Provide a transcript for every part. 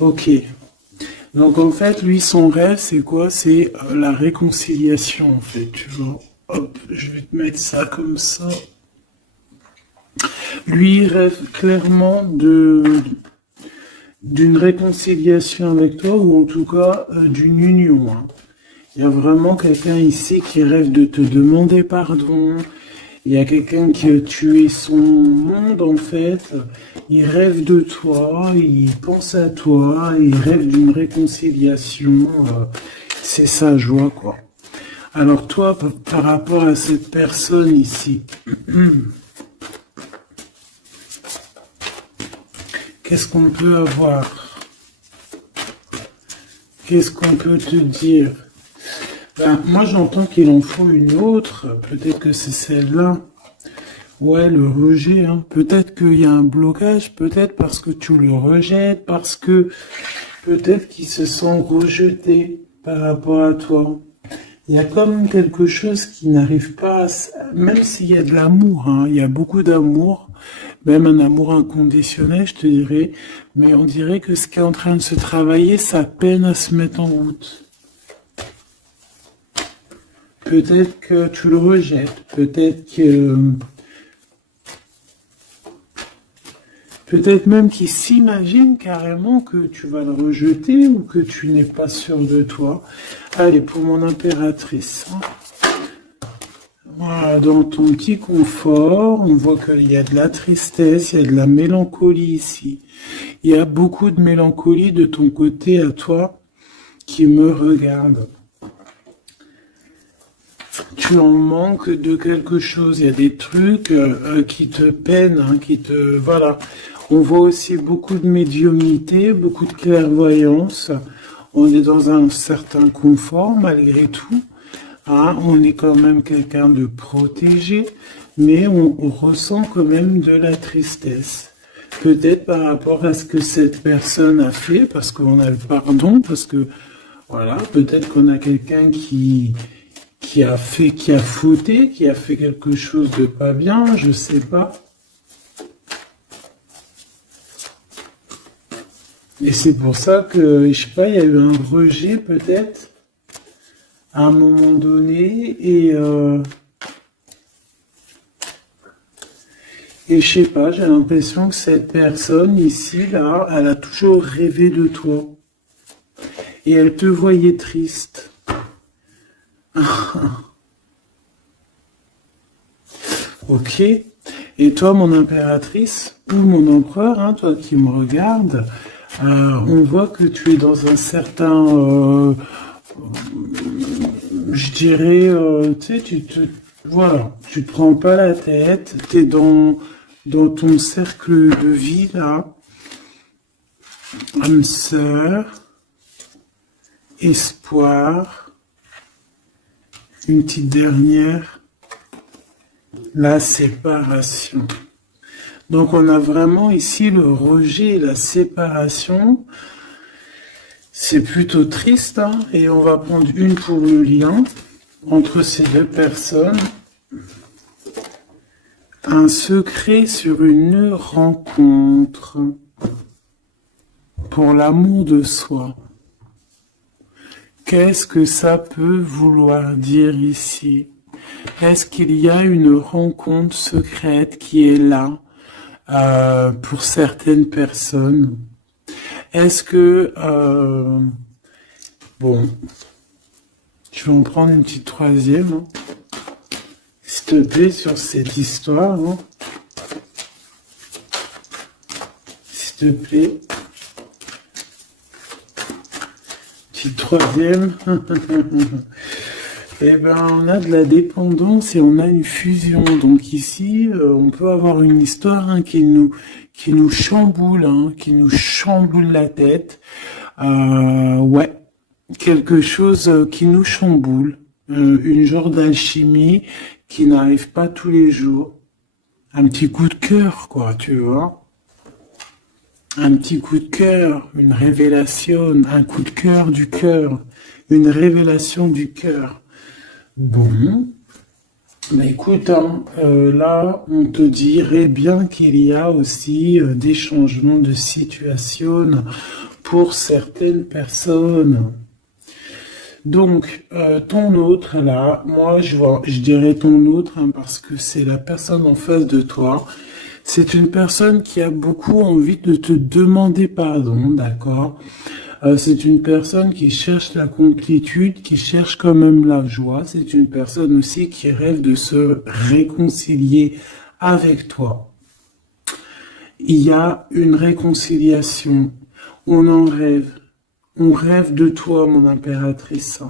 Ok. Donc en fait, lui, son rêve, c'est quoi? C'est la réconciliation, en fait. Tu vois. Hop, je vais te mettre ça comme ça. Lui, il rêve clairement d'une réconciliation avec toi, ou en tout cas d'une union, hein. Il y a vraiment quelqu'un ici qui rêve de te demander pardon. Il y a quelqu'un qui a tué son monde, en fait. Il rêve de toi, il pense à toi, il rêve d'une réconciliation. C'est sa joie, quoi. Alors toi, par rapport à cette personne ici, qu'est-ce qu'on peut avoir? Qu'est-ce qu'on peut te dire? Ben, moi, j'entends qu'il en faut une autre. Peut-être que c'est celle-là. Ouais, le rejet, hein. Peut-être qu'il y a un blocage, peut-être parce que tu le rejettes, parce que peut-être qu'il se sent rejeté par rapport à toi. Il y a comme quelque chose qui n'arrive pas, même s'il y a de l'amour, hein, il y a beaucoup d'amour, même un amour inconditionnel, je te dirais, mais on dirait que ce qui est en train de se travailler, ça peine à se mettre en route. Peut-être que tu le rejettes, peut-être même qu'il s'imagine carrément que tu vas le rejeter ou que tu n'es pas sûr de toi. Allez, pour mon impératrice, hein. Voilà, dans ton petit confort, on voit qu'il y a de la tristesse, il y a de la mélancolie ici. Il y a beaucoup de mélancolie de ton côté à toi qui me regarde. Tu en manques de quelque chose, il y a des trucs qui te peinent, hein, Voilà. On voit aussi beaucoup de médiumnité, beaucoup de clairvoyance. On est dans un certain confort malgré tout. Hein, on est quand même quelqu'un de protégé, mais on ressent quand même de la tristesse. Peut-être par rapport à ce que cette personne a fait, parce qu'on a le pardon, parce que, voilà, peut-être qu'on a quelqu'un qui a fauté, qui a fait quelque chose de pas bien, je sais pas. Et c'est pour ça que, je sais pas, il y a eu un rejet peut-être, à un moment donné, et je sais pas, j'ai l'impression que cette personne ici, là, elle a toujours rêvé de toi. Et elle te voyait triste. Ok. Et toi, mon impératrice, ou mon empereur, hein, toi qui me regardes, on voit que tu es dans un certain, je dirais, tu sais, voilà, tu te prends pas la tête, t'es dans ton cercle de vie, là, âme sœur, espoir, une petite dernière, la séparation. Donc on a vraiment ici le rejet et la séparation. C'est plutôt triste, hein, et on va prendre une pour le lien entre ces deux personnes. Un secret sur une rencontre pour l'amour de soi. Qu'est-ce que ça peut vouloir dire ici? Est-ce qu'il y a une rencontre secrète qui est là pour certaines personnes? Est-ce que... bon, je vais en prendre une petite troisième, hein, s'il te plaît, sur cette histoire. Hein. S'il te plaît. Petite troisième. Eh ben, on a de la dépendance et on a une fusion. Donc ici, on peut avoir une histoire, hein, qui nous chamboule, hein, qui nous chamboule la tête. Ouais, quelque chose qui nous chamboule. Une genre d'alchimie qui n'arrive pas tous les jours. Un petit coup de cœur, quoi, tu vois. Un petit coup de cœur, une révélation, un coup de cœur du cœur, une révélation du cœur. Bon, bah écoute, hein, là, on te dirait bien qu'il y a aussi des changements de situation pour certaines personnes. Donc, ton autre, là, moi, je dirais ton autre, hein, parce que c'est la personne en face de toi. C'est une personne qui a beaucoup envie de te demander pardon, d'accord? C'est une personne qui cherche la complétude, qui cherche quand même la joie. C'est une personne aussi qui rêve de se réconcilier avec toi. Il y a une réconciliation. On en rêve. On rêve de toi, mon impératrice.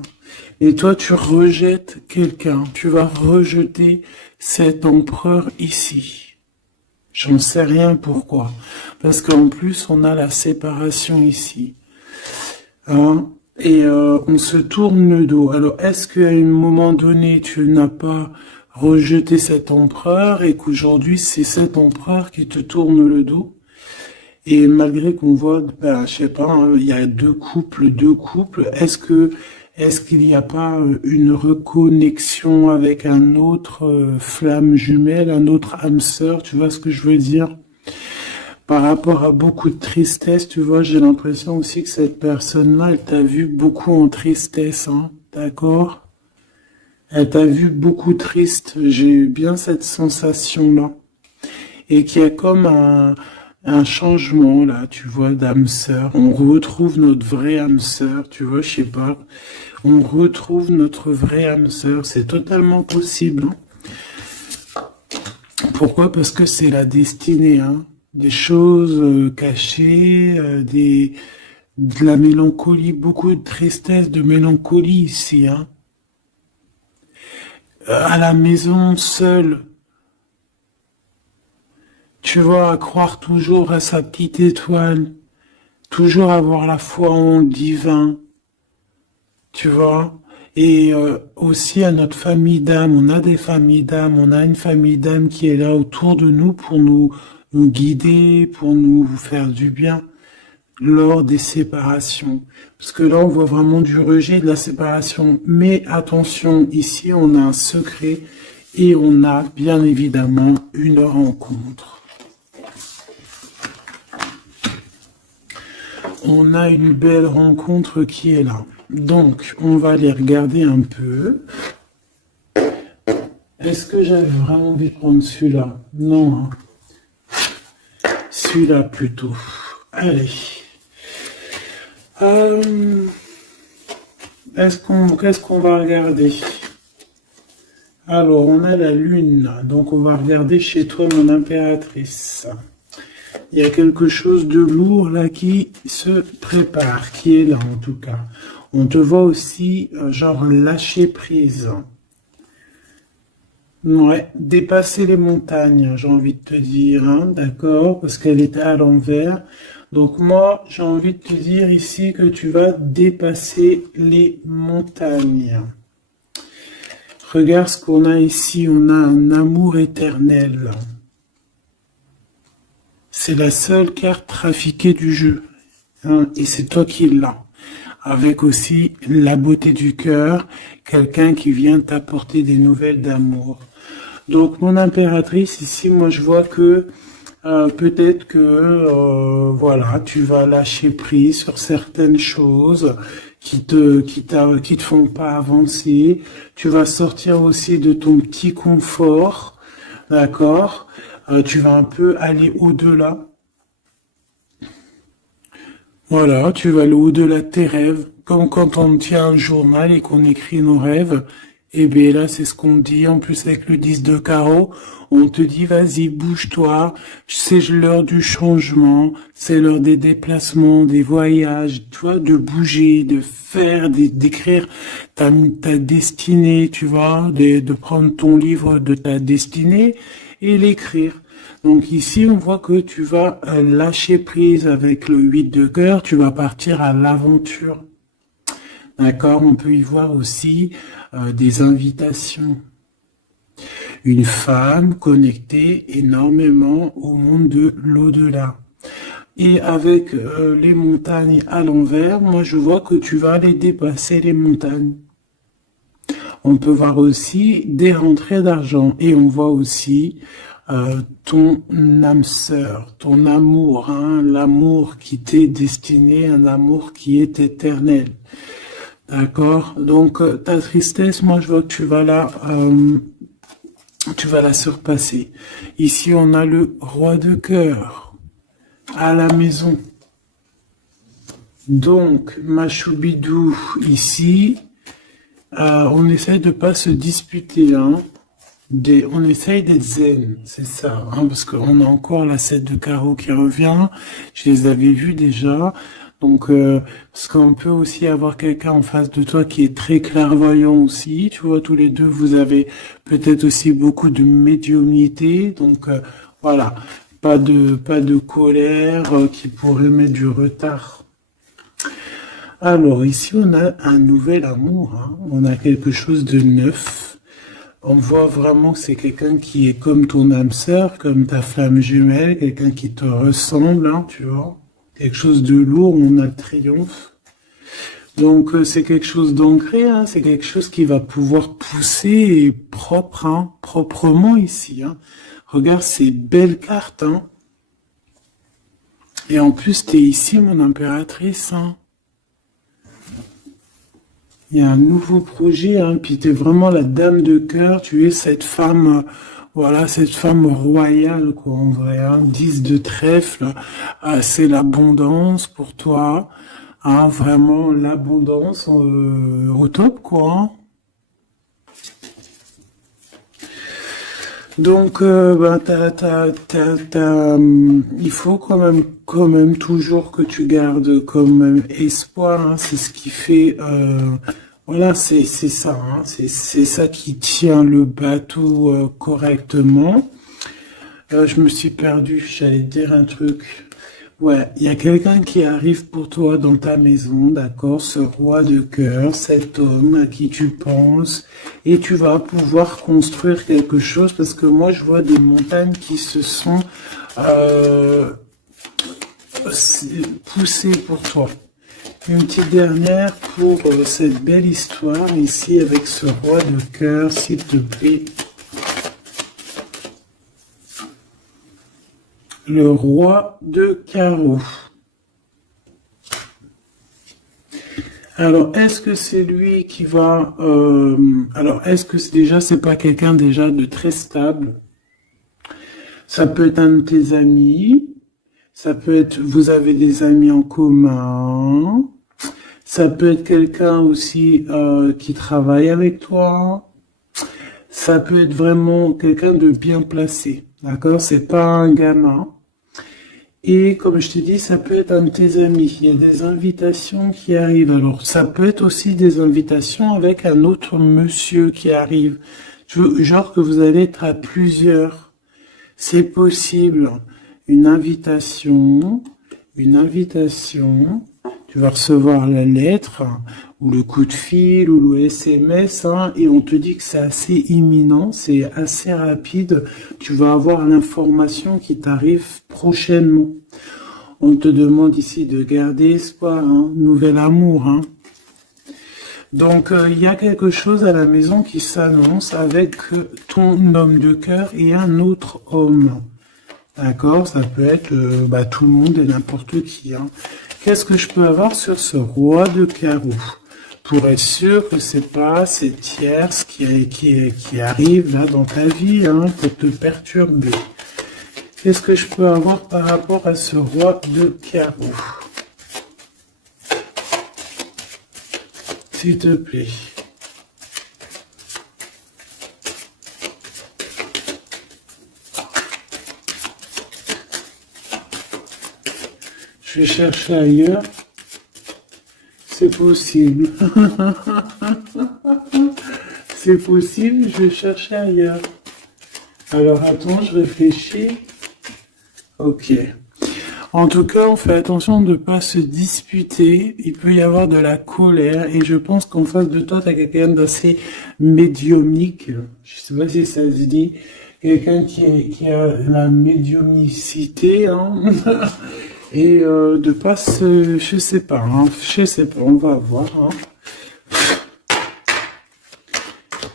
Et toi, tu rejettes quelqu'un. Tu vas rejeter cet empereur ici. J'en sais rien pourquoi. Parce qu'en plus, on a la séparation ici. Hein? Et on se tourne le dos. Alors, est-ce qu'à un moment donné, tu n'as pas rejeté cet empereur et qu'aujourd'hui, c'est cet empereur qui te tourne le dos? Et malgré qu'on voit, ben, je sais pas, hein, il y a deux couples, est-ce qu'il n'y a pas une reconnexion avec un autre flamme jumelle, un autre âme sœur, tu vois ce que je veux dire? Par rapport à beaucoup de tristesse, tu vois, j'ai l'impression aussi que cette personne-là, elle t'a vu beaucoup en tristesse, hein, d'accord? Elle t'a vu beaucoup triste, j'ai eu bien cette sensation-là. Et qu'il y a comme un changement, là, tu vois, d'âme sœur. On retrouve notre vraie âme sœur, tu vois, je sais pas. On retrouve notre vraie âme sœur, c'est totalement possible, hein. Pourquoi? Parce que c'est la destinée, hein. Des choses cachées, de la mélancolie, beaucoup de tristesse, de mélancolie ici, hein. À la maison, seule, tu vois, à croire toujours à sa petite étoile, toujours avoir la foi en le divin, tu vois. Et aussi à notre famille d'âme, on a des familles d'âme, on a une famille d'âme qui est là autour de nous pour nous guider, pour nous faire du bien lors des séparations. Parce que là, on voit vraiment du rejet de la séparation. Mais attention, ici, on a un secret et on a bien évidemment une rencontre. On a une belle rencontre qui est là. Donc, on va aller regarder un peu. Est-ce que j'avais vraiment envie de prendre celui-là? Non, hein. Celui-là plutôt. Allez. Qu'est-ce qu'on va regarder? Alors, on a la lune. Donc, on va regarder chez toi, mon impératrice. Il y a quelque chose de lourd là qui se prépare, qui est là en tout cas. On te voit aussi, genre, lâcher prise. Ouais, dépasser les montagnes, j'ai envie de te dire, hein, d'accord, parce qu'elle était à l'envers. Donc moi, j'ai envie de te dire ici que tu vas dépasser les montagnes. Regarde ce qu'on a ici, on a un amour éternel. C'est la seule carte trafiquée du jeu, hein, et c'est toi qui l'as. Avec aussi la beauté du cœur, quelqu'un qui vient t'apporter des nouvelles d'amour. Donc mon impératrice, ici, moi je vois que peut-être que voilà, tu vas lâcher prise sur certaines choses qui te font pas avancer. Tu vas sortir aussi de ton petit confort, d'accord? Tu vas un peu aller au-delà. Voilà, tu vas aller au-delà de tes rêves, comme quand on tient un journal et qu'on écrit nos rêves. Et bien là, c'est ce qu'on dit, en plus avec le 10 de carreau, on te dit, vas-y, bouge-toi, c'est l'heure du changement, c'est l'heure des déplacements, des voyages, tu vois, de bouger, de faire, d'écrire ta destinée, tu vois, de prendre ton livre de ta destinée et l'écrire. Donc ici, on voit que tu vas lâcher prise avec le 8 de cœur, tu vas partir à l'aventure. D'accord, on peut y voir aussi des invitations. Une femme connectée énormément au monde de l'au-delà. Et avec les montagnes à l'envers, moi je vois que tu vas aller dépasser les montagnes. On peut voir aussi des rentrées d'argent et on voit aussi ton âme sœur, ton amour, hein, l'amour qui t'est destiné, un amour qui est éternel. D'accord? Donc ta tristesse, moi je vois que tu vas la surpasser. Ici on a le roi de cœur à la maison. Donc ma choubidou ici, on essaie de pas se disputer, hein. On essaye d'être zen, c'est ça, hein, parce qu'on a encore la 7 de carreau qui revient. Je les avais vus déjà. Donc, parce qu'on peut aussi avoir quelqu'un en face de toi qui est très clairvoyant aussi. Tu vois, tous les deux, vous avez peut-être aussi beaucoup de médiumnité. Donc, voilà, pas de colère qui pourrait mettre du retard. Alors, ici, on a un nouvel amour, hein. On a quelque chose de neuf. On voit vraiment que c'est quelqu'un qui est comme ton âme sœur, comme ta flamme jumelle, quelqu'un qui te ressemble, hein, tu vois. Quelque chose de lourd, on a le triomphe. Donc c'est quelque chose d'ancré, hein, c'est quelque chose qui va pouvoir pousser et propre, hein, proprement ici. Hein. Regarde ces belles cartes. Hein. Et en plus, tu es ici, mon impératrice. Hein. Il y a un nouveau projet, hein, puis tu es vraiment la dame de cœur, tu es cette femme, voilà, cette femme royale, quoi, en vrai, hein, 10 de trèfle, c'est l'abondance pour toi, hein, vraiment l'abondance au top, quoi. Hein. Donc, il faut quand même toujours que tu gardes comme même espoir. Hein, c'est ce qui fait, voilà, c'est ça. Hein, c'est ça qui tient le bateau correctement. Je me suis perdu. J'allais te dire un truc. Ouais, il y a quelqu'un qui arrive pour toi dans ta maison, d'accord, ce roi de cœur, cet homme à qui tu penses, et tu vas pouvoir construire quelque chose, parce que moi je vois des montagnes qui se sont poussées pour toi. Une petite dernière pour cette belle histoire ici avec ce roi de cœur, s'il te plaît. Le roi de carreau. Alors, est-ce que c'est lui qui va... alors, est-ce que c'est pas quelqu'un déjà de très stable? Ça peut être un de tes amis. Ça peut être... Vous avez des amis en commun. Ça peut être quelqu'un aussi qui travaille avec toi. Ça peut être vraiment quelqu'un de bien placé. D'accord? C'est pas un gamin. Et comme je t'ai dit, ça peut être un de tes amis. Il y a des invitations qui arrivent. Alors, ça peut être aussi des invitations avec un autre monsieur qui arrive. Genre que vous allez être à plusieurs. C'est possible. Une invitation. Tu vas recevoir la lettre, ou le coup de fil, ou le SMS, hein, et on te dit que c'est assez imminent, c'est assez rapide. Tu vas avoir l'information qui t'arrive prochainement. On te demande ici de garder espoir, hein, nouvel amour. Hein. Donc, il y a quelque chose à la maison qui s'annonce avec ton homme de cœur et un autre homme. D'accord? Ça peut être tout le monde et n'importe qui. Hein. Qu'est-ce que je peux avoir sur ce roi de carreau? Pour être sûr que c'est pas ces tierces qui arrivent là dans ta vie, hein, pour te perturber. Qu'est-ce que je peux avoir par rapport à ce roi de carreau? S'il te plaît. Je vais chercher ailleurs. C'est possible. C'est possible, je vais chercher ailleurs. Alors attends, je réfléchis. Ok. En tout cas, on fait attention de ne pas se disputer. Il peut y avoir de la colère. Et je pense qu'en face de toi, tu as quelqu'un d'assez médiumnique. Je sais pas si ça se dit. Quelqu'un qui a la médiumnicité. Hein. Et de pas se... Je sais pas, on va voir. Hein.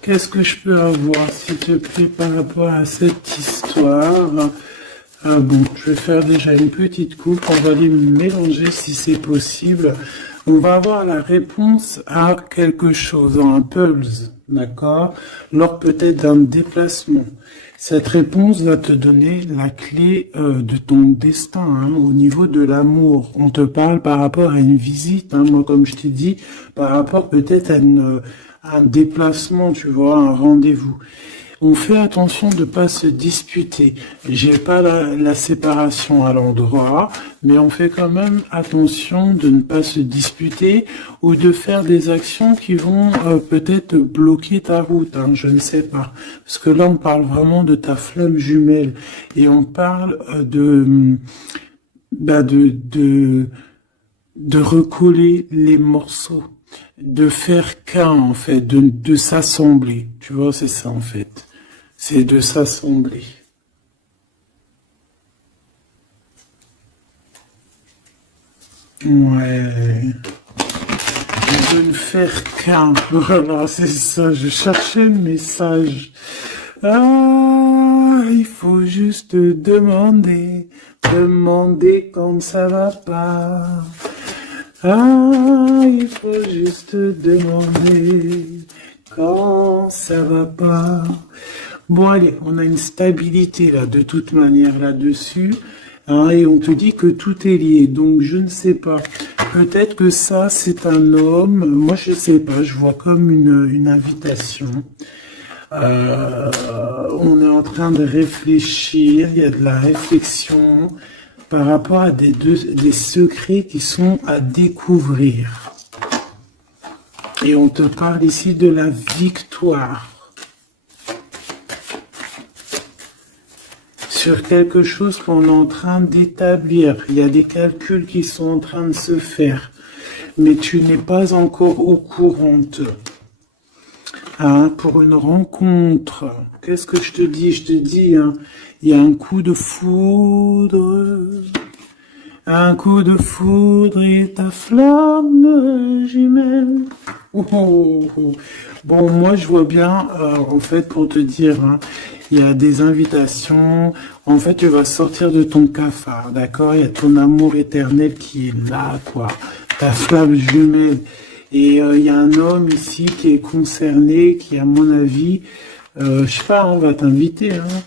qu'est-ce que je peux avoir, s'il te plaît, par rapport à cette histoire? Bon, je vais faire déjà une petite coupe, on va les mélanger si c'est possible. On va avoir la réponse à quelque chose, un puzzle, d'accord? Lors peut-être d'un déplacement. Cette réponse va te donner la clé de ton destin, hein, au niveau de l'amour. On te parle par rapport à une visite, hein, moi comme je t'ai dit, par rapport peut-être à un déplacement, tu vois, un rendez-vous. On fait attention de pas se disputer. J'ai pas la séparation à l'endroit, mais on fait quand même attention de ne pas se disputer ou de faire des actions qui vont peut-être bloquer ta route, hein, je ne sais pas. Parce que là, on parle vraiment de ta flamme jumelle et on parle de recoller les morceaux, de faire qu'un en fait, de s'assembler. Tu vois, c'est ça en fait. C'est de s'assembler. Ouais. De ne faire qu'un. Voilà, c'est ça. Je cherchais le message. Ah, il faut juste demander quand ça va pas. Ah, il faut juste demander quand ça va pas. Bon, allez, on a une stabilité là, de toute manière là-dessus. Hein, et on te dit que tout est lié. Donc, je ne sais pas. Peut-être que ça, c'est un homme. Moi, je sais pas. Je vois comme une invitation. On est en train de réfléchir. Il y a de la réflexion par rapport à des secrets qui sont à découvrir. Et on te parle ici de la victoire. Sur quelque chose qu'on est en train d'établir. Il y a des calculs qui sont en train de se faire. Mais tu n'es pas encore au courant. Hein, pour une rencontre. Qu'est-ce que je te dis? Je te dis, hein, il y a un coup de foudre. Un coup de foudre et ta flamme jumelle. Oh, oh, oh. Bon, moi je vois bien, en fait, pour te dire, hein, il y a des invitations. En fait, tu vas sortir de ton cafard, d'accord? Il y a ton amour éternel qui est là, quoi. Ta flamme jumelle. Et il y a un homme ici qui est concerné, qui, à mon avis, je sais pas, on va t'inviter. Hein.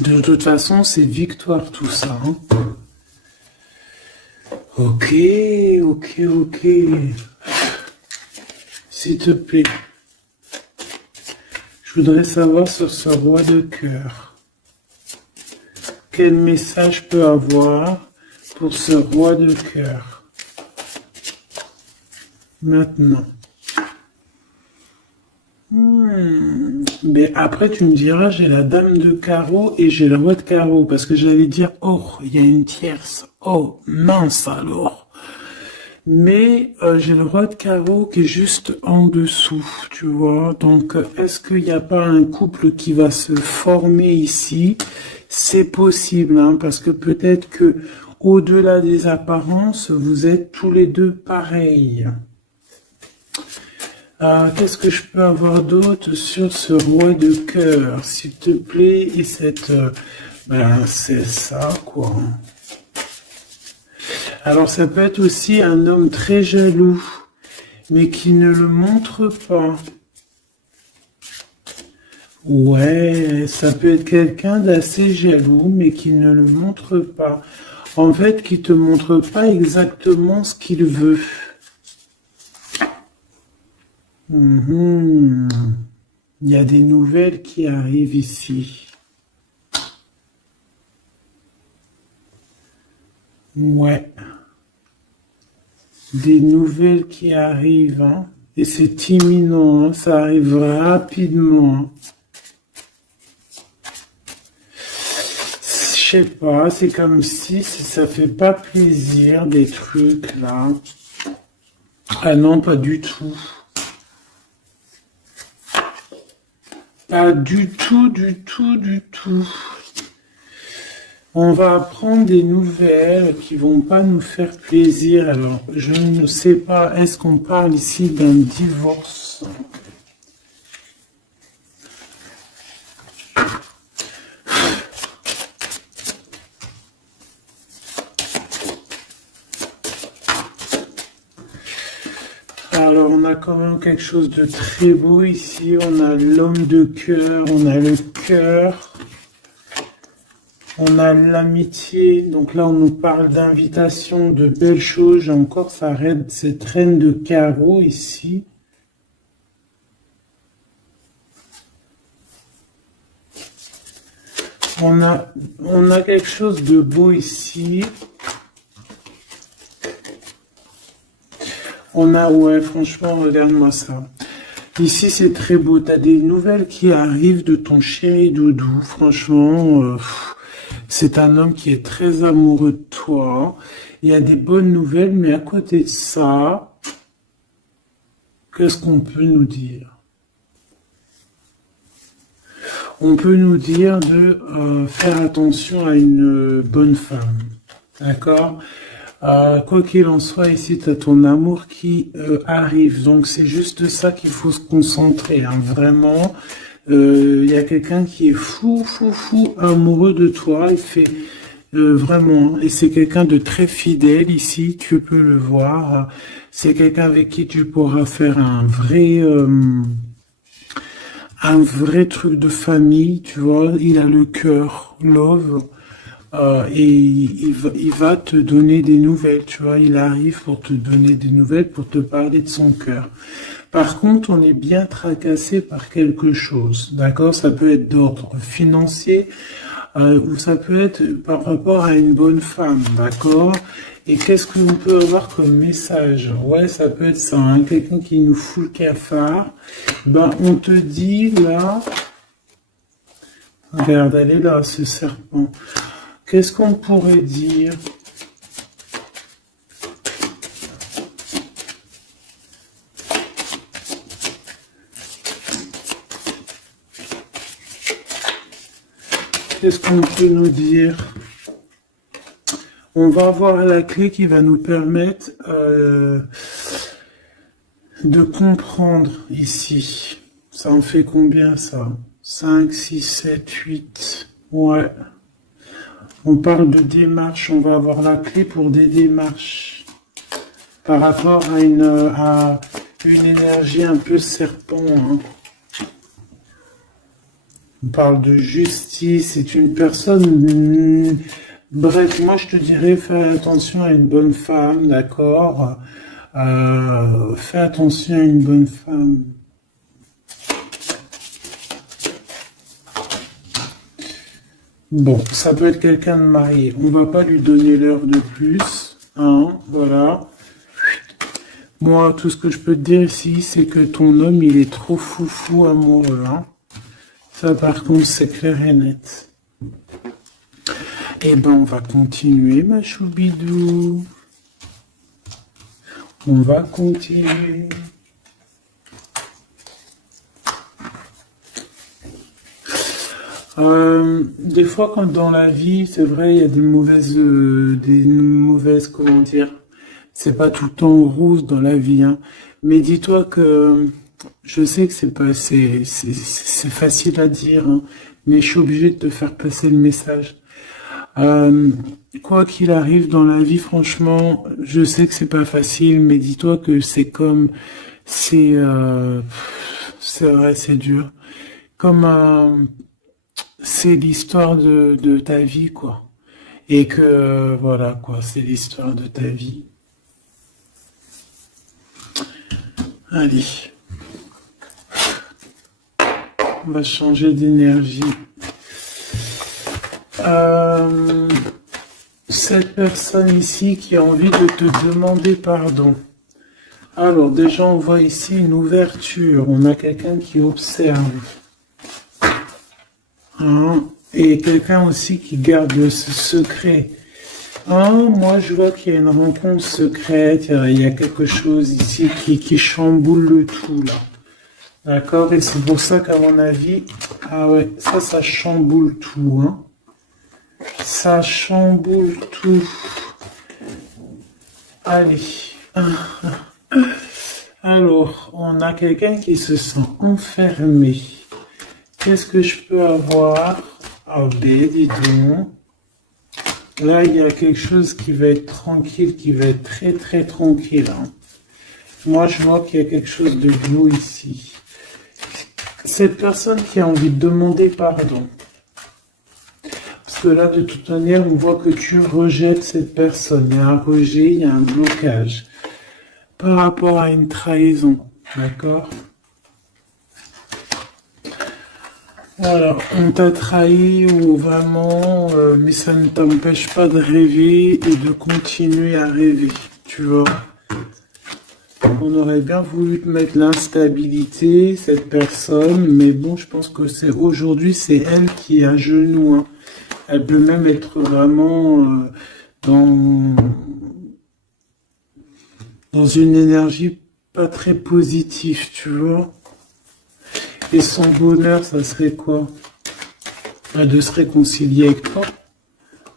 De toute façon, c'est victoire tout ça. Hein. Ok. S'il te plaît. Je voudrais savoir sur ce roi de cœur. Quel message peut avoir pour ce roi de cœur? Maintenant. Mais après, tu me diras, j'ai la dame de carreau et j'ai le roi de carreau. Parce que j'allais dire, oh, il y a une tierce. Oh, mince alors. Mais j'ai le roi de carreau qui est juste en dessous, tu vois. Donc, est-ce qu'il n'y a pas un couple qui va se former ici? C'est possible, hein, parce que peut-être que au-delà des apparences, vous êtes tous les deux pareils. Qu'est-ce que je peux avoir d'autre sur ce roi de cœur, s'il te plaît? Et cette... c'est ça, quoi. Alors, ça peut être aussi un homme très jaloux, mais qui ne le montre pas. Ouais, ça peut être quelqu'un d'assez jaloux, mais qui ne le montre pas. En fait, qui te montre pas exactement ce qu'il veut. Il y a des nouvelles qui arrivent ici. Ouais. Des nouvelles qui arrivent, hein. Et c'est imminent, hein. Ça arrive rapidement. Hein. Je sais pas, c'est comme si ça fait pas plaisir des trucs là. Ah non, pas du tout. Pas du tout. On va apprendre des nouvelles qui vont pas nous faire plaisir. Alors, je ne sais pas, est-ce qu'on parle ici d'un divorce? Alors, on a quand même quelque chose de très beau ici. On a l'homme de cœur, on a le cœur, on a l'amitié. Donc là, on nous parle d'invitation, de belles choses. J'ai encore cette reine de carreau ici. On a quelque chose de beau ici. Ouais, franchement, regarde-moi ça. Ici, c'est très beau. Tu as des nouvelles qui arrivent de ton chéri doudou. Franchement, c'est un homme qui est très amoureux de toi. Il y a des bonnes nouvelles, mais à côté de ça, qu'est-ce qu'on peut nous dire? On peut nous dire de faire attention à une bonne femme. D'accord? Quoi qu'il en soit, ici, tu as ton amour qui arrive. Donc, c'est juste ça qu'il faut se concentrer. Hein. Vraiment, il y a quelqu'un qui est fou amoureux de toi. Il fait vraiment, et c'est quelqu'un de très fidèle ici. Tu peux le voir. C'est quelqu'un avec qui tu pourras faire un vrai truc de famille. Tu vois, il a le cœur, love. Et il va te donner des nouvelles, tu vois, il arrive pour te donner des nouvelles, pour te parler de son cœur. Par contre, on est bien tracassé par quelque chose, d'accord? Ça peut être d'ordre financier, ou ça peut être par rapport à une bonne femme, d'accord? Et qu'est-ce qu'on peut avoir comme message? Ouais, ça peut être ça, hein, quelqu'un qui nous fout le cafard. Ben, on te dit là, regarde, elle est là, ce serpent. Qu'est-ce qu'on pourrait dire? Qu'est-ce qu'on peut nous dire? On va avoir la clé qui va nous permettre de comprendre ici. Ça en fait combien ça? 5, 6, 7, 8. Ouais. On parle de démarche, on va avoir la clé pour des démarches par rapport à une énergie un peu serpent. Hein. On parle de justice, c'est une personne... Bref, moi je te dirais, fais attention à une bonne femme, d'accord? Fais attention à une bonne femme. Bon, ça peut être quelqu'un de marié. On va pas lui donner l'heure de plus. Hein, voilà. Moi, tout ce que je peux te dire ici, c'est que ton homme, il est trop fou amoureux. Hein. Ça, par contre, c'est clair et net. Eh ben, on va continuer, ma choubidou. On va continuer. Des fois, quand dans la vie, c'est vrai, il y a des mauvaises, comment dire, c'est pas tout le temps rose dans la vie, hein. Mais dis-toi que, je sais que c'est facile à dire, hein, mais je suis obligé de te faire passer le message. Quoi qu'il arrive dans la vie, franchement, je sais que c'est pas facile, mais dis-toi que c'est vrai, c'est dur. C'est l'histoire de ta vie, quoi. Et que, voilà, quoi, c'est l'histoire de ta vie. Allez. On va changer d'énergie. Cette personne ici qui a envie de te demander pardon. Alors, déjà, on voit ici une ouverture. On a quelqu'un qui observe. Hein, et quelqu'un aussi qui garde ce secret. Hein, moi, je vois qu'il y a une rencontre secrète. Il y a quelque chose ici qui chamboule le tout, là. D'accord? Et c'est pour ça qu'à mon avis, ah ouais, ça chamboule tout, hein. Ça chamboule tout. Allez. Alors, on a quelqu'un qui se sent enfermé. Qu'est-ce que je peux avoir? Ah ben, dis donc. Là, il y a quelque chose qui va être tranquille, qui va être très très tranquille. Hein. Moi, je vois qu'il y a quelque chose de beau ici. Cette personne qui a envie de demander pardon. Parce que là, de toute manière, on voit que tu rejettes cette personne. Il y a un rejet, il y a un blocage. Par rapport à une trahison. D'accord? Voilà, on t'a trahi ou vraiment, mais ça ne t'empêche pas de rêver et de continuer à rêver. Tu vois? On aurait bien voulu te mettre l'instabilité, cette personne, mais bon, je pense que c'est aujourd'hui, c'est elle qui est à genoux, hein. Elle peut même être vraiment dans, dans une énergie pas très positive, tu vois. Et son bonheur, ça serait quoi? De se réconcilier avec toi.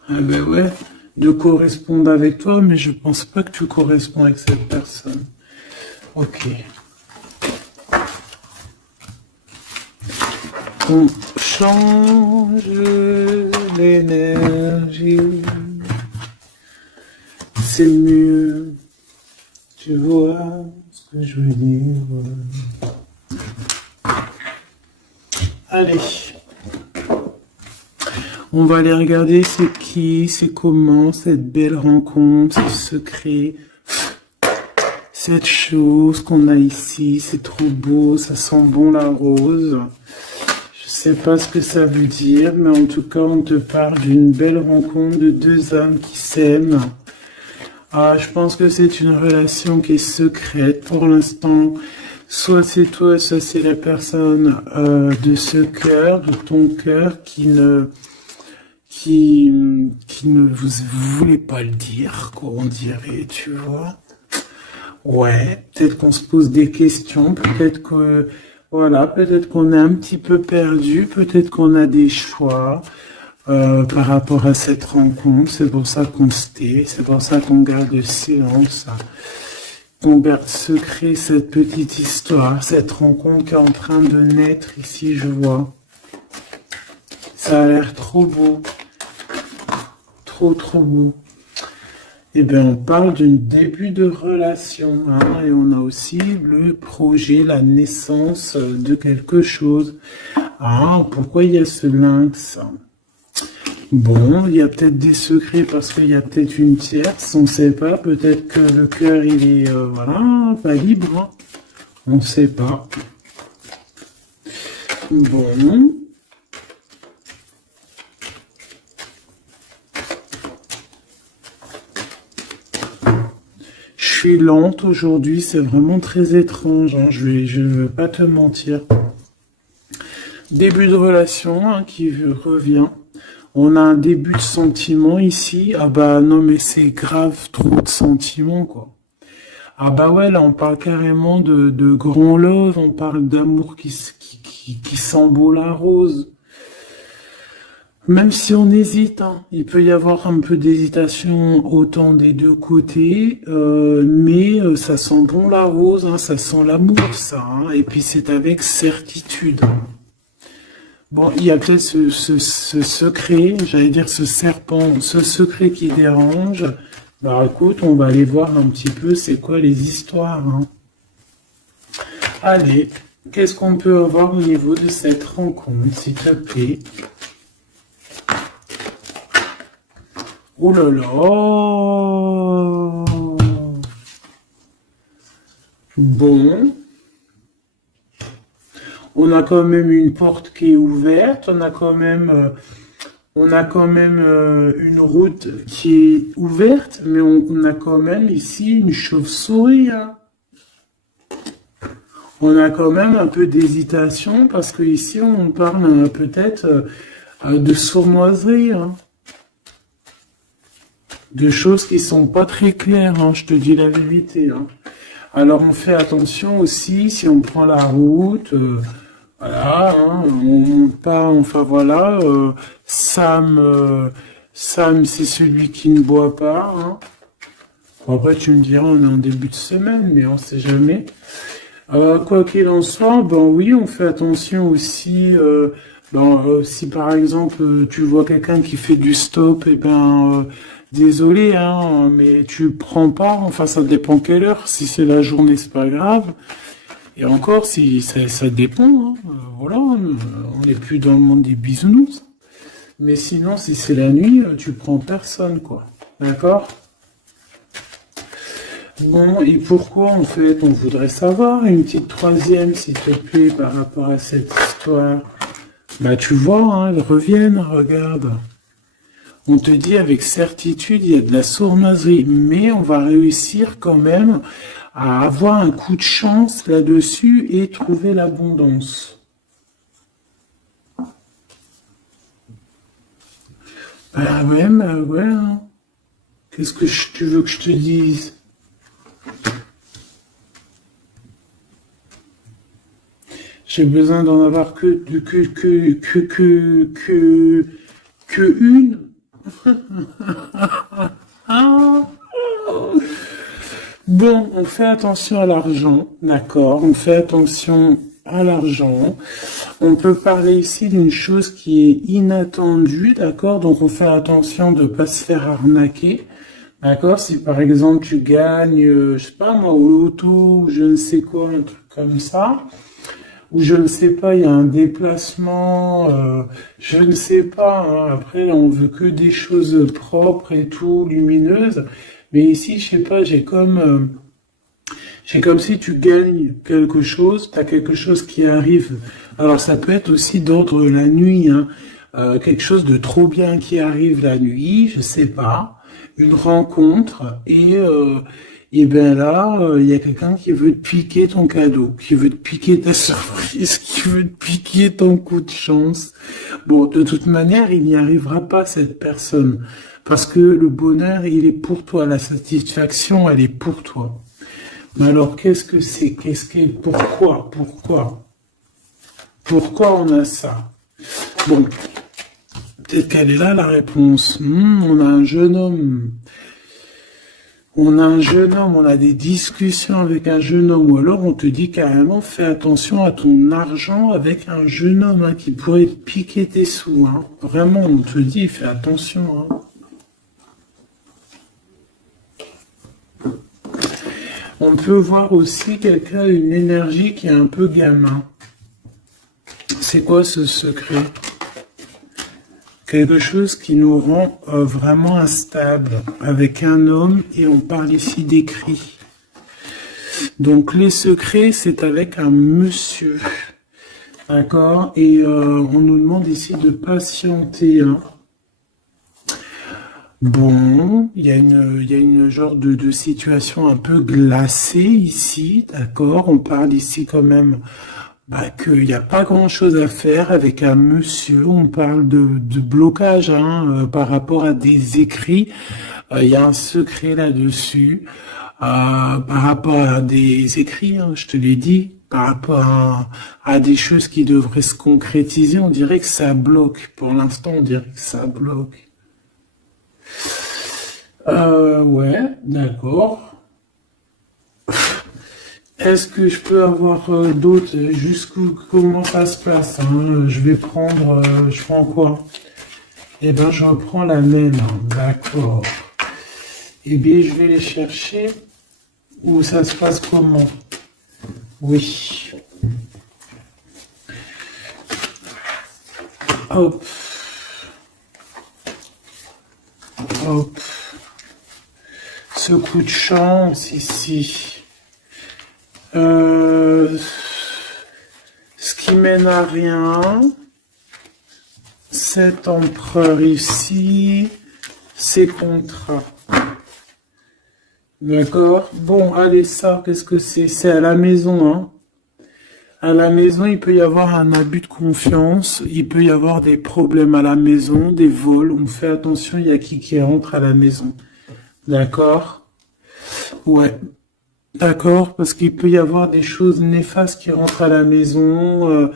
Ah ben ouais, de correspondre avec toi, mais je pense pas que tu corresponds avec cette personne. Ok. On change l'énergie. C'est mieux. Tu vois ce que je veux dire. Allez. On va aller regarder c'est qui, c'est comment, cette belle rencontre, ce secret. Cette chose qu'on a ici, c'est trop beau, ça sent bon la rose. Je sais pas ce que ça veut dire, mais en tout cas, on te parle d'une belle rencontre de deux âmes qui s'aiment. Ah, je pense que c'est une relation qui est secrète pour l'instant. Soit c'est toi, soit c'est la personne de ce cœur, de ton cœur, qui ne vous voulez pas le dire, quoi, on dirait, tu vois. Ouais, peut-être qu'on se pose des questions, peut-être que, voilà, peut-être qu'on est un petit peu perdu, peut-être qu'on a des choix par rapport à cette rencontre. C'est pour ça qu'on se tait, c'est pour ça qu'on garde le silence, qu'on garde secret cette petite histoire, cette rencontre qui est en train de naître ici, je vois. Ça a l'air trop beau, trop trop beau. Eh bien, on parle d'un début de relation, hein, et on a aussi le projet, la naissance de quelque chose. Ah, pourquoi il y a ce lynx? Bon, il y a peut-être des secrets parce qu'il y a peut-être une tierce, on ne sait pas. Peut-être que le cœur, il est, voilà, pas libre, hein. On ne sait pas. Bon. Je suis lente aujourd'hui, c'est vraiment très étrange, hein, je ne veux pas te mentir. Début de relation, hein, qui revient. On a un début de sentiment ici. Ah bah non, mais c'est grave, trop de sentiments, quoi. Ah bah ouais, là on parle carrément de grand love, on parle d'amour qui sent beau la rose. Même si on hésite, hein, il peut y avoir un peu d'hésitation autant des deux côtés, mais ça sent bon la rose, hein, ça sent l'amour, ça, hein, et puis c'est avec certitude. Bon, il y a peut-être ce secret, j'allais dire ce serpent, ce secret qui dérange. Alors écoute, on va aller voir un petit peu c'est quoi les histoires, hein. Allez, qu'est-ce qu'on peut avoir au niveau de cette rencontre, s'il te plaît? Oh là là! Bon. On a quand même une porte qui est ouverte. On a quand même une route qui est ouverte. Mais on a quand même ici une chauve-souris, hein. On a quand même un peu d'hésitation parce que ici on parle peut-être de sournoiserie, hein. De choses qui sont pas très claires, hein, je te dis la vérité, hein. Alors on fait attention aussi si on prend la route, voilà, hein, on monte pas, enfin voilà, Sam, c'est celui qui ne boit pas, hein. Bon, après tu me diras, on est en début de semaine, mais on sait jamais. Quoi qu'il en soit, ben oui, on fait attention aussi. Si par exemple tu vois quelqu'un qui fait du stop, et ben Désolé, hein, mais tu prends pas, enfin ça dépend quelle heure, si c'est la journée, c'est pas grave. Et encore, si ça dépend, hein, voilà, on n'est plus dans le monde des bisounours. Mais sinon, si c'est la nuit, tu prends personne, quoi. D'accord? Bon, et pourquoi, en fait, on voudrait savoir une petite troisième, s'il te plaît, par rapport à cette histoire. Bah, tu vois, hein, elles reviennent, regarde. On te dit avec certitude, il y a de la sournoiserie, mais on va réussir quand même à avoir un coup de chance là-dessus et trouver l'abondance. Bah ouais, hein. Qu'est-ce que tu veux que je te dise? J'ai besoin d'en avoir que une. Ah. Bon, on fait attention à l'argent, d'accord? On fait attention à l'argent. On peut parler ici d'une chose qui est inattendue, d'accord? Donc on fait attention de ne pas se faire arnaquer, d'accord? Si par exemple tu gagnes, je sais pas moi, au loto, ou je ne sais quoi, un truc comme ça, ou je ne sais pas, il y a un déplacement, je ne sais pas, hein. Après on veut que des choses propres et tout, lumineuses. Mais ici, je sais pas, j'ai comme si tu gagnes quelque chose, tu as quelque chose qui arrive. Alors ça peut être aussi d'ordre la nuit, hein. Quelque chose de trop bien qui arrive la nuit, je sais pas, une rencontre, et ben là, il y a quelqu'un qui veut te piquer ton cadeau, qui veut te piquer ta surprise, qui veut te piquer ton coup de chance. Bon, de toute manière, il n'y arrivera pas cette personne. Parce que le bonheur, il est pour toi, la satisfaction, elle est pour toi. Mais alors, qu'est-ce que c'est? Pourquoi on a ça? Bon, peut-être qu'elle est là, la réponse. On a un jeune homme. On a des discussions avec un jeune homme, ou alors on te dit carrément, fais attention à ton argent avec un jeune homme, hein, qui pourrait te piquer tes sous, hein. Vraiment, on te dit, fais attention, hein. On peut voir aussi quelqu'un a une énergie qui est un peu gamin. C'est quoi ce secret? Quelque chose qui nous rend vraiment instable avec un homme, et on parle ici d'écrit. Donc les secrets, c'est avec un monsieur. D'accord? Et on nous demande ici de patienter, hein. Bon, il y a une genre de situation un peu glacée ici, d'accord? On parle ici quand même qu'il n'y a pas grand-chose à faire avec un monsieur. On parle de blocage, hein, par rapport à des écrits. Il y a un secret là-dessus. Par rapport à des écrits, hein, je te l'ai dit, par rapport à des choses qui devraient se concrétiser, on dirait que ça bloque. Pour l'instant, on dirait que ça bloque. Ouais, d'accord. Est-ce que je peux avoir d'autres, comment ça se passe, hein? Je prends quoi? Eh ben, je reprends la même, hein. D'accord. Eh bien, je vais les chercher. Ou ça se passe comment? Oui. Hop. Hop. Ce coup de chance ici. Ce qui mène à rien. Cet empereur ici. Ces contrats. D'accord? Bon, allez, ça, qu'est-ce que c'est? C'est à la maison, hein. À la maison, il peut y avoir un abus de confiance, il peut y avoir des problèmes à la maison, des vols. On fait attention, il y a qui rentre à la maison. D'accord? Ouais. D'accord, parce qu'il peut y avoir des choses néfastes qui rentrent à la maison,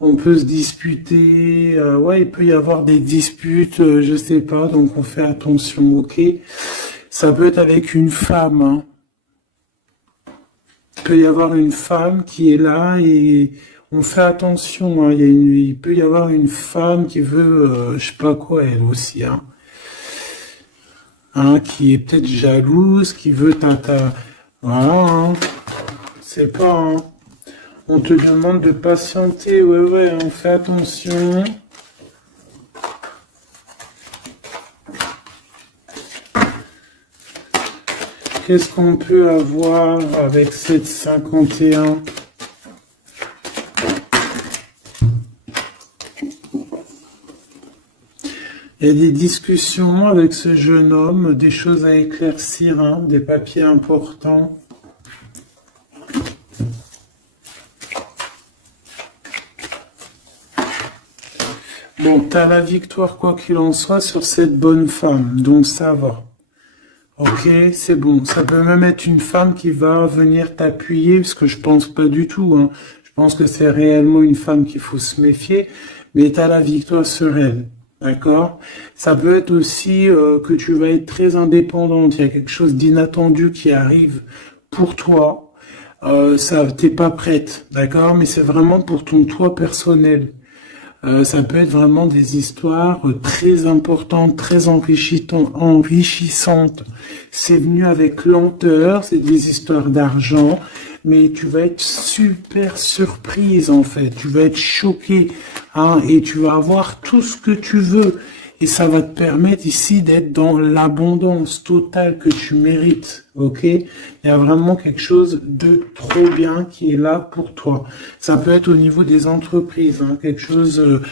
on peut se disputer, ouais, il peut y avoir des disputes, je sais pas, donc on fait attention, ok? Ça peut être avec une femme, hein. Il peut y avoir une femme qui est là et on fait attention, hein. Il peut y avoir une femme qui veut, je sais pas quoi, elle aussi, hein. hein, qui est peut-être jalouse, qui veut voilà, hein. C'est pas, hein. On te demande de patienter, ouais, on fait attention. Qu'est-ce qu'on peut avoir avec cette 51? Il y a des discussions avec ce jeune homme, des choses à éclaircir, hein, des papiers importants. Bon, tu as la victoire quoi qu'il en soit sur cette bonne femme, donc ça va. Ok, c'est bon. Ça peut même être une femme qui va venir t'appuyer, parce que je pense pas du tout, hein. Je pense que c'est réellement une femme qu'il faut se méfier, mais tu as la victoire sur elle. D'accord? Ça peut être aussi que tu vas être très indépendante. Il y a quelque chose d'inattendu qui arrive pour toi. T'es pas prête, d'accord? Mais c'est vraiment pour ton toi personnel. Ça peut être vraiment des histoires très importantes, très enrichissantes. C'est venu avec lenteur, c'est des histoires d'argent, mais tu vas être super surprise en fait. Tu vas être choquée, hein, et tu vas avoir tout ce que tu veux. Et ça va te permettre ici d'être dans l'abondance totale que tu mérites, ok? Il y a vraiment quelque chose de trop bien qui est là pour toi. Ça peut être au niveau des entreprises, hein, quelque chose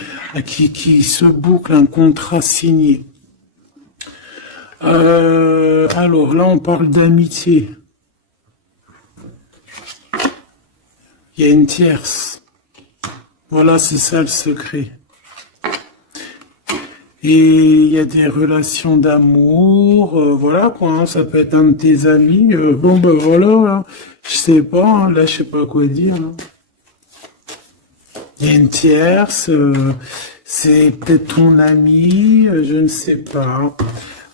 qui se boucle, un contrat signé. Alors là, on parle d'amitié. Il y a une tierce. Voilà, c'est ça le secret. Et il y a des relations d'amour, voilà quoi, hein, ça peut être un de tes amis. Bon ben voilà, là, je sais pas, hein, là je sais pas quoi dire. Hein. Il y a une tierce, c'est peut-être ton ami, je ne sais pas.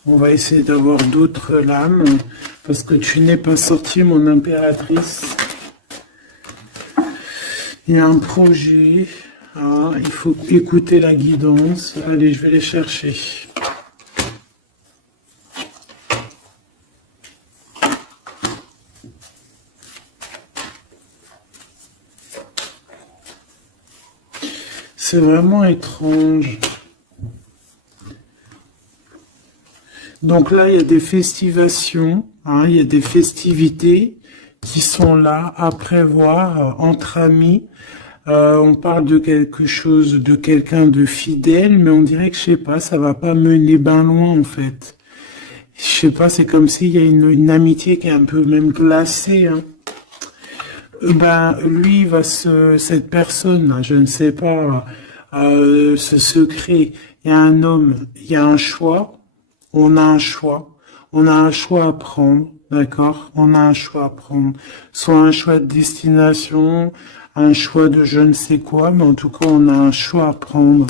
On va essayer d'avoir d'autres lames, parce que tu n'es pas sortie, mon impératrice. Il y a un projet. Ah, il faut écouter la guidance. Allez, je vais les chercher. C'est vraiment étrange. Donc là, il y a des festivations, hein, il y a des festivités qui sont là à prévoir entre amis. On parle de quelque chose, de quelqu'un de fidèle, mais on dirait que, je sais pas, ça va pas mener ben loin, en fait. Je sais pas, c'est comme s'il y a une amitié qui est un peu même glacée, hein. Ben, lui, cette personne, là, je ne sais pas, ce secret, il y a un homme, il y a un choix, on a un choix, on a un choix à prendre, d'accord? On a un choix à prendre, soit un choix de destination, un choix de je ne sais quoi, mais en tout cas, on a un choix à prendre.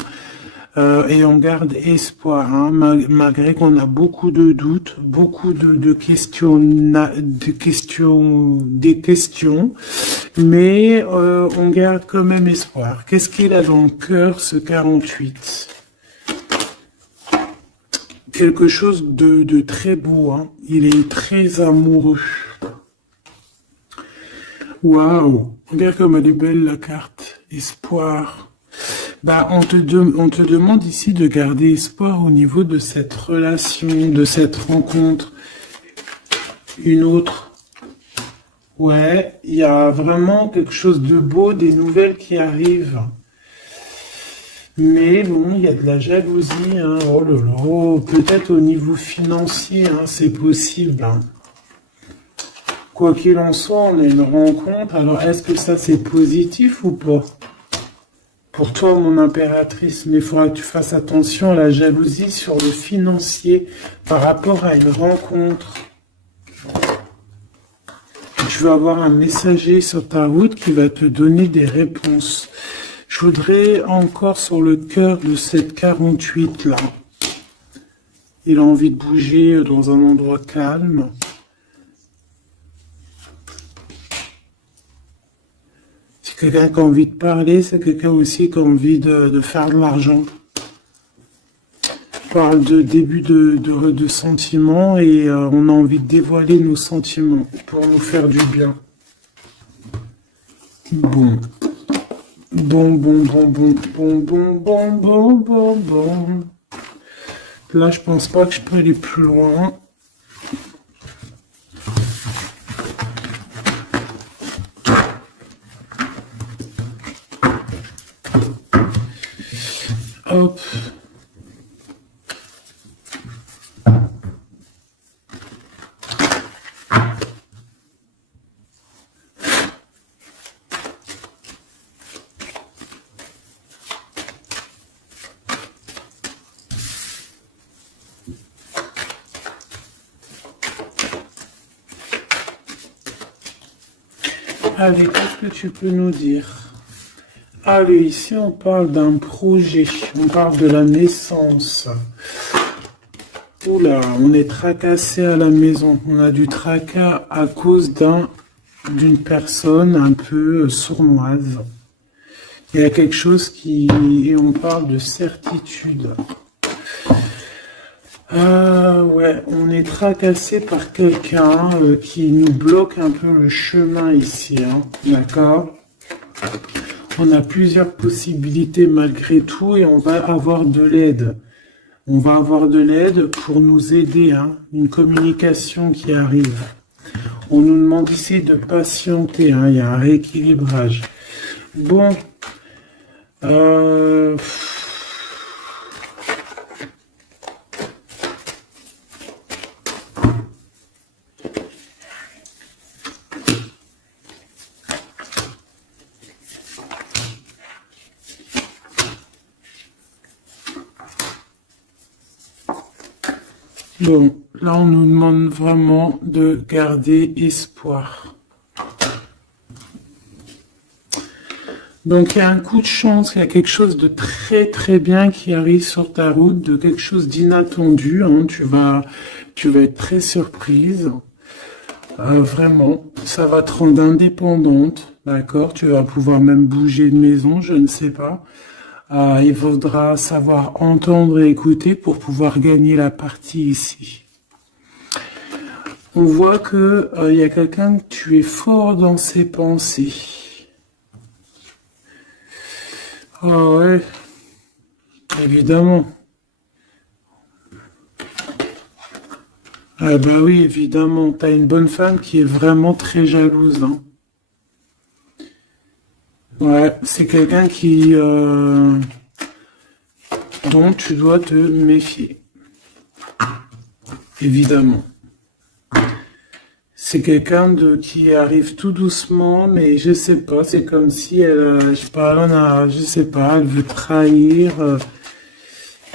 Et on garde espoir, hein, malgré qu'on a beaucoup de doutes, beaucoup des questions, mais on garde quand même espoir. Qu'est-ce qu'il a dans le cœur, ce 48? Quelque chose de très beau, hein. Il est très amoureux. Waouh! Regarde comme elle est belle la carte. Espoir. Bah, on te demande ici de garder espoir au niveau de cette relation, de cette rencontre. Une autre. Ouais, il y a vraiment quelque chose de beau, des nouvelles qui arrivent. Mais bon, il y a de la jalousie, hein. Oh là là, peut-être au niveau financier, hein, c'est possible, hein. Quoi qu'il en soit, on a une rencontre. Alors, est-ce que ça, c'est positif ou pas? Pour toi, mon impératrice, mais il faudra que tu fasses attention à la jalousie sur le financier par rapport à une rencontre. Tu vas avoir un messager sur ta route qui va te donner des réponses. Je voudrais encore sur le cœur de cette 48 là. Il a envie de bouger dans un endroit calme. C'est quelqu'un qui a envie de parler, c'est quelqu'un aussi qui a envie de faire de l'argent. parle de début de sentiments et on a envie de dévoiler nos sentiments pour nous faire du bien. Bon. Bon. Là, je pense pas que je peux aller plus loin. Hop. Allez, qu'est-ce que tu peux nous dire? Allez, ici on parle d'un projet, on parle de la naissance. Oula, on est tracassé à la maison, on a du tracas à cause d'une personne un peu sournoise. Il y a quelque chose et on parle de certitude. Ouais, on est tracassé par quelqu'un qui nous bloque un peu le chemin ici, hein, d'accord? On a plusieurs possibilités malgré tout et on va avoir de l'aide. On va avoir de l'aide pour nous aider, hein, une communication qui arrive. On nous demande ici de patienter, hein, il y a un rééquilibrage. Bon, bon, là on nous demande vraiment de garder espoir. Donc il y a un coup de chance, il y a quelque chose de très très bien qui arrive sur ta route, de quelque chose d'inattendu, hein. Tu vas être très surprise. Vraiment, ça va te rendre indépendante, d'accord? Tu vas pouvoir même bouger de maison, je ne sais pas. Il faudra savoir entendre et écouter pour pouvoir gagner la partie ici. On voit que il y a quelqu'un que tu es fort dans ses pensées. Ah ouais, évidemment. Ah bah oui, évidemment. T'as une bonne femme qui est vraiment très jalouse, hein. Ouais, c'est quelqu'un dont tu dois te méfier. Évidemment. C'est quelqu'un qui arrive tout doucement, mais je sais pas, c'est comme si je sais pas, je sais pas, elle veut trahir.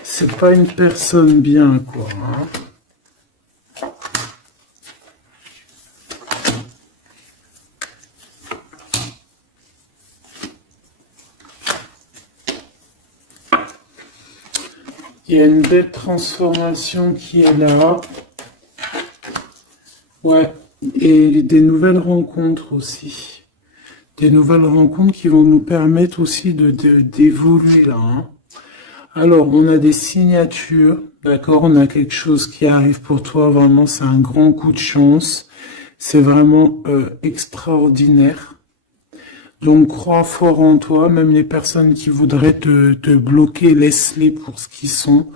C'est pas une personne bien, quoi, hein. Il y a une belle transformation qui est là. Ouais, et des nouvelles rencontres aussi. Des nouvelles rencontres qui vont nous permettre aussi d'évoluer là, hein. Alors, on a des signatures, d'accord? On a quelque chose qui arrive pour toi, vraiment, c'est un grand coup de chance. C'est vraiment extraordinaire. Donc, crois fort en toi, même les personnes qui voudraient te bloquer, laisse-les pour ce qu'ils sont.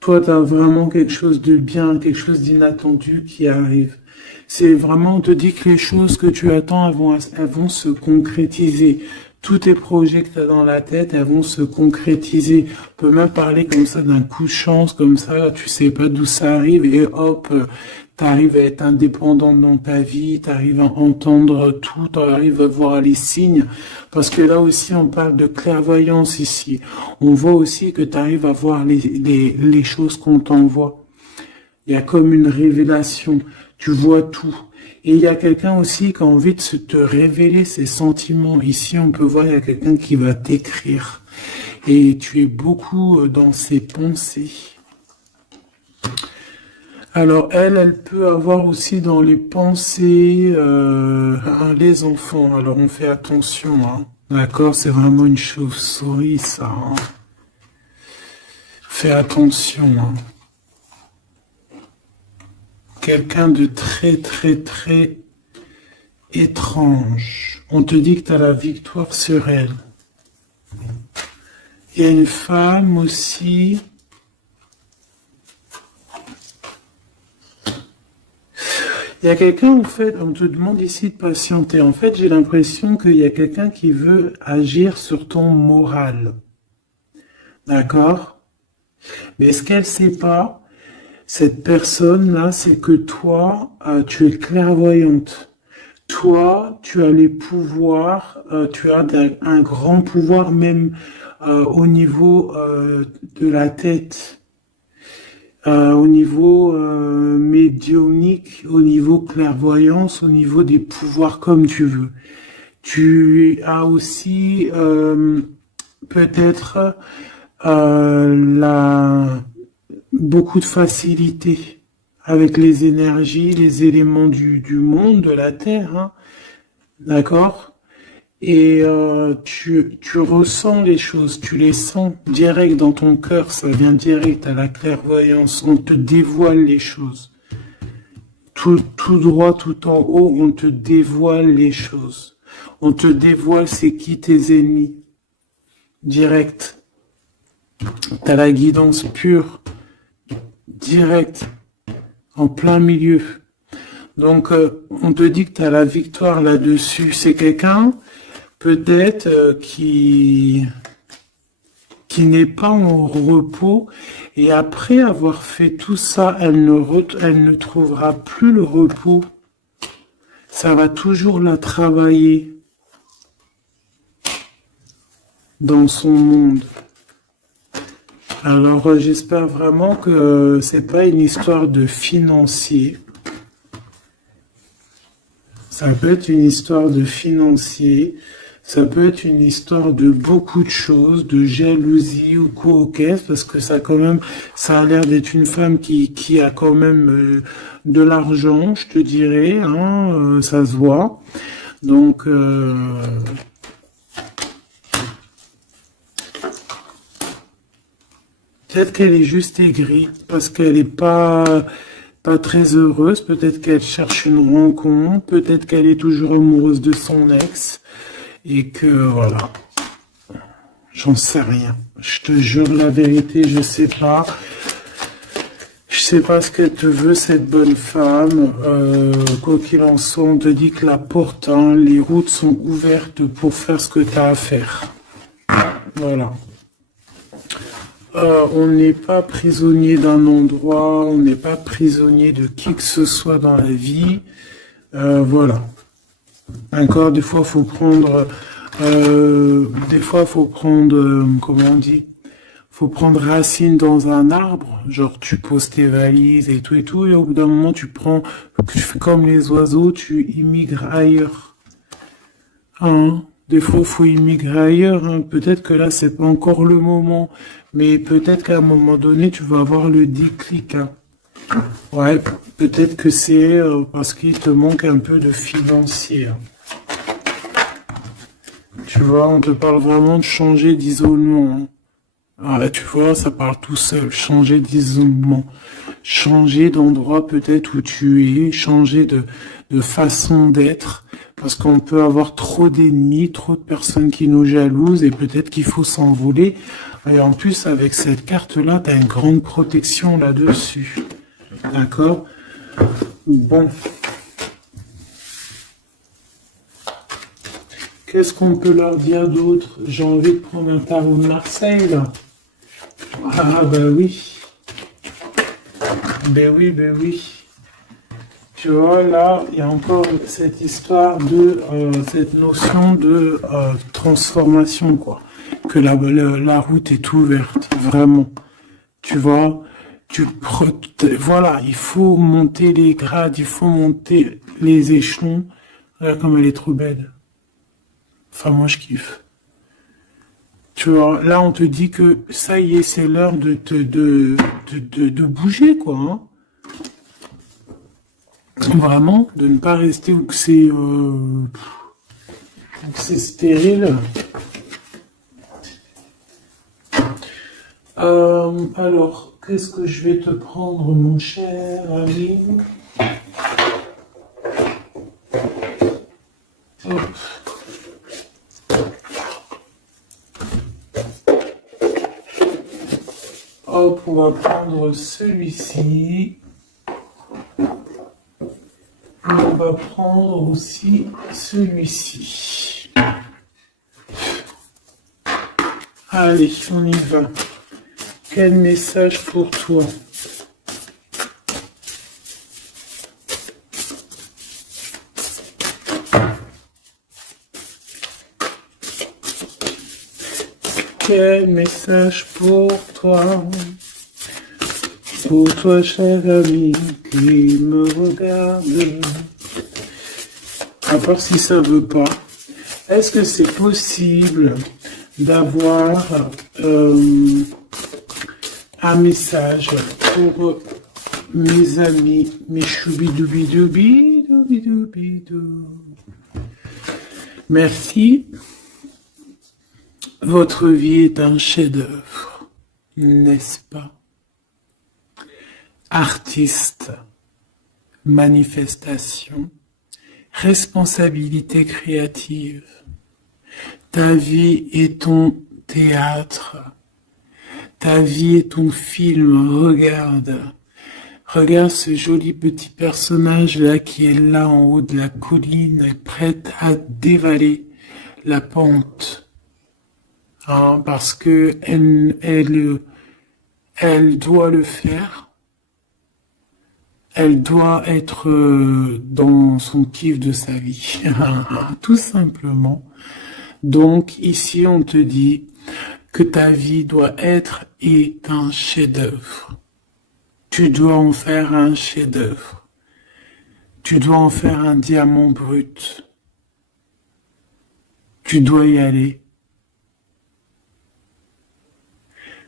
Toi, tu as vraiment quelque chose de bien, quelque chose d'inattendu qui arrive. C'est vraiment, on te dit que les choses que tu attends, elles vont se concrétiser. Tous tes projets que tu as dans la tête, elles vont se concrétiser. On peut même parler comme ça d'un coup de chance, comme ça, tu sais pas d'où ça arrive, et hop, tu arrives à être indépendante dans ta vie, tu arrives à entendre tout, tu arrives à voir les signes. Parce que là aussi, on parle de clairvoyance ici. On voit aussi que tu arrives à voir les choses qu'on t'envoie. Il y a comme une révélation. Tu vois tout. Et il y a quelqu'un aussi qui a envie de te révéler ses sentiments. Ici, on peut voir, il y a quelqu'un qui va t'écrire. Et tu es beaucoup dans ses pensées. Alors, elle peut avoir aussi dans les pensées les enfants. Alors, on fait attention, hein. D'accord, c'est vraiment une chauve-souris, ça, hein. Fais attention, hein. Quelqu'un de très, très, très étrange. On te dit que tu as la victoire sur elle. Il y a une femme aussi. Il y a quelqu'un, en fait, on te demande ici de patienter. En fait, j'ai l'impression qu'il y a quelqu'un qui veut agir sur ton moral. D'accord? Mais ce qu'elle sait pas, cette personne-là, c'est que toi, tu es clairvoyante. Toi, tu as les pouvoirs, tu as un grand pouvoir même au niveau de la tête. Au niveau médiumnique, au niveau clairvoyance, au niveau des pouvoirs comme tu veux. Tu as aussi peut-être beaucoup de facilité avec les énergies, les éléments du monde, de la Terre, hein, d'accord? Et tu ressens les choses, tu les sens direct dans ton cœur, ça vient direct à la clairvoyance, on te dévoile les choses. Tout droit, tout en haut, on te dévoile les choses. On te dévoile c'est qui tes ennemis. Direct. T'as la guidance pure. Direct. En plein milieu. Donc, on te dit que tu as la victoire là-dessus. C'est quelqu'un, peut-être, qui n'est pas en repos. Et après avoir fait tout ça, elle ne trouvera plus le repos. Ça va toujours la travailler dans son monde. Alors, j'espère vraiment que c'est pas une histoire de financier. Ça peut être une histoire de financier, ça peut être une histoire de beaucoup de choses, de jalousie ou quoi au caisse, parce que ça a l'air d'être une femme qui a quand même de l'argent, je te dirais, hein, ça se voit. Donc, peut-être qu'elle est juste aigrie, parce qu'elle n'est pas très heureuse, peut-être qu'elle cherche une rencontre, peut-être qu'elle est toujours amoureuse de son ex, et que voilà, j'en sais rien. Je te jure la vérité, je sais pas ce qu'elle te veut, cette bonne femme. Quoi qu'il en soit, on te dit que la porte, hein, les routes sont ouvertes pour faire ce que tu as à faire. Voilà. On n'est pas prisonnier d'un endroit, on n'est pas prisonnier de qui que ce soit dans la vie. Voilà. D'accord, des fois faut prendre, comment on dit, faut prendre racine dans un arbre. Genre tu poses tes valises et tout, et au bout d'un moment tu fais comme les oiseaux, tu immigres ailleurs. Hein? Des fois, faut immigrer ailleurs, hein. Peut-être que là, c'est pas encore le moment. Mais peut-être qu'à un moment donné, tu vas avoir le déclic, hein. Ouais, peut-être que c'est parce qu'il te manque un peu de financier, hein. Tu vois, on te parle vraiment de changer d'isolement, hein. Ah, là, tu vois, ça parle tout seul. Changer d'isolement. Changer d'endroit peut-être où tu es. Changer de façon d'être. Parce qu'on peut avoir trop d'ennemis, trop de personnes qui nous jalousent et peut-être qu'il faut s'envoler. Et en plus, avec cette carte-là, tu as une grande protection là-dessus. D'accord? Bon. Qu'est-ce qu'on peut leur dire d'autre? J'ai envie de prendre un tarot de Marseille, là. Ah, bah oui. Ben oui, ben oui. Tu vois, là, il y a encore cette histoire cette notion de transformation, quoi. Que la route est ouverte, vraiment. Tu vois, voilà, il faut monter les grades, il faut monter les échelons. Regarde comme elle est trop belle. Enfin, moi, je kiffe. Tu vois, là, on te dit que ça y est, c'est l'heure de bouger, quoi, hein. Vraiment, de ne pas rester où c'est stérile. Alors, qu'est-ce que je vais te prendre, mon cher ami? Hop. Hop, on va prendre celui-ci. On va prendre aussi celui-ci. Allez, on y va. Quel message pour toi? Quel message pour toi? Pour toi, cher ami, qui me regarde. À part si ça veut pas. Est-ce que c'est possible d'avoir un message pour mes amis, mes choubidoubidoubidoubidou. Merci. Votre vie est un chef-d'œuvre, n'est-ce pas? Artiste, manifestation, responsabilité créative. Ta vie est ton théâtre. Ta vie est ton film. Regarde. Regarde ce joli petit personnage-là qui est là en haut de la colline, prête à dévaler la pente. Hein, parce que elle doit le faire. Elle doit être dans son kiff de sa vie. Tout simplement. Donc, ici, on te dit que ta vie doit être un chef-d'œuvre. Tu dois en faire un chef-d'œuvre. Tu dois en faire un diamant brut. Tu dois y aller.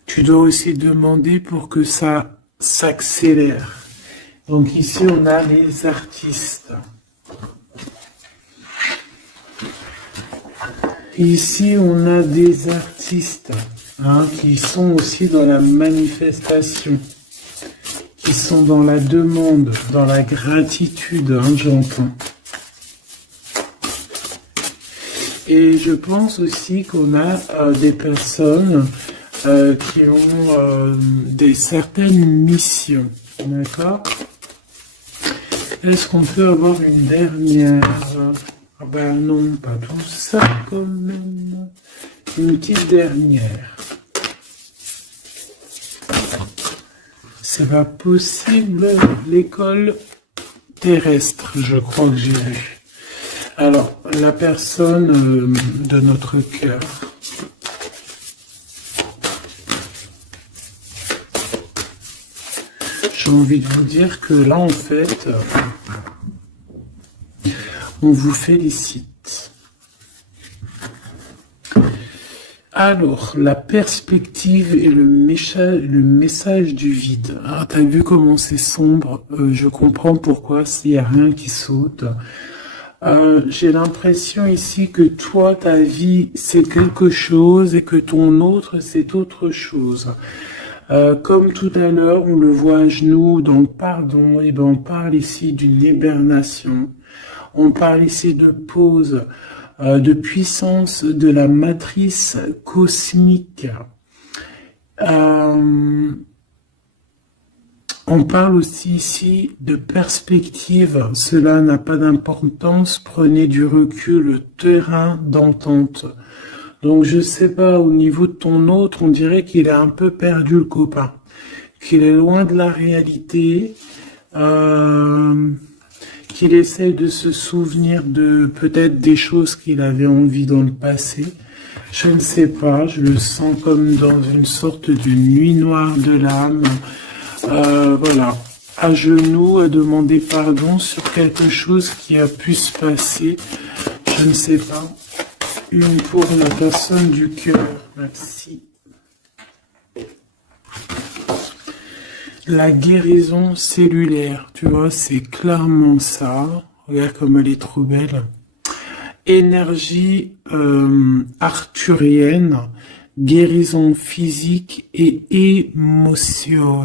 Tu dois aussi demander pour que ça s'accélère. Donc ici, on a les artistes. Ici, on a des artistes qui sont aussi dans la manifestation, qui sont dans la demande, dans la gratitude, j'entends. Et je pense aussi qu'on a des personnes qui ont certaines missions, d'accord? Est-ce qu'on peut avoir une dernière? Ah ben non, pas tout ça quand même. Une petite dernière. C'est pas possible. L'école terrestre, je crois que j'ai vu. Alors, la personne de notre cœur. J'ai envie de vous dire que là, en fait, on vous félicite. Alors, la perspective et le message du vide. Ah, t'as vu comment c'est sombre? Je comprends pourquoi s'il n'y a rien qui saute. J'ai l'impression ici que toi, ta vie, c'est quelque chose et que ton autre, c'est autre chose. Comme tout à l'heure, on le voit à genoux dans le pardon, et ben on parle ici d'une hibernation. On parle ici de pause, de puissance de la matrice cosmique. On parle aussi ici de perspective. Cela n'a pas d'importance. Prenez du recul, terrain d'entente. Donc je sais pas, au niveau de ton autre, on dirait qu'il a un peu perdu le copain, qu'il est loin de la réalité, qu'il essaie de se souvenir de peut-être des choses qu'il avait envie dans le passé. Je ne sais pas, je le sens comme dans une sorte de nuit noire de l'âme. Voilà, à genoux, à demander pardon sur quelque chose qui a pu se passer. Je ne sais pas. Une pour la personne du cœur. Merci. La guérison cellulaire, tu vois, c'est clairement ça. Regarde comme elle est trop belle. Énergie arthurienne, guérison physique et émotion.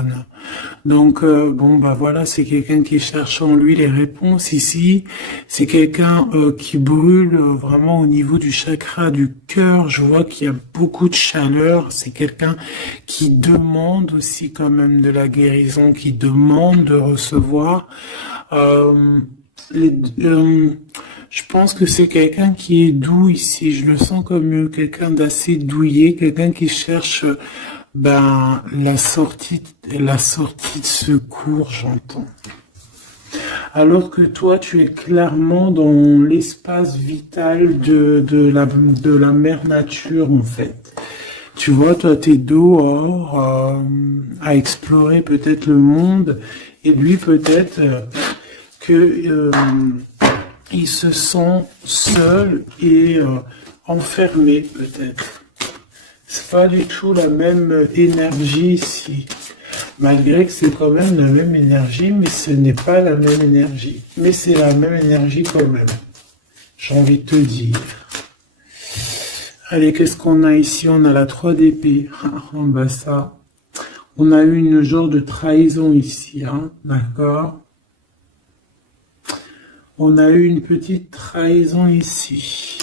Donc, bon, bah voilà, c'est quelqu'un qui cherche en lui les réponses ici. C'est quelqu'un qui brûle vraiment au niveau du chakra du cœur. Je vois qu'il y a beaucoup de chaleur. C'est quelqu'un qui demande aussi quand même de la guérison, qui demande de recevoir. Les, je pense que c'est quelqu'un qui est doux ici. Je le sens comme quelqu'un d'assez douillet, quelqu'un qui cherche ben la sortie de secours, j'entends. Alors que toi, tu es clairement dans l'espace vital de la mère nature, en fait. Tu vois, toi, t'es dehors à explorer peut-être le monde, et lui, peut-être que il se sent seul et enfermé, peut-être. C'est pas du tout la même énergie ici. Malgré que c'est quand même la même énergie, mais ce n'est pas la même énergie. Mais c'est la même énergie quand même. J'ai envie de te dire. Allez, qu'est-ce qu'on a ici? On a la 3 d'épée. Oh, bah ça. On a eu une genre de trahison ici, hein, d'accord? On a eu une petite trahison ici.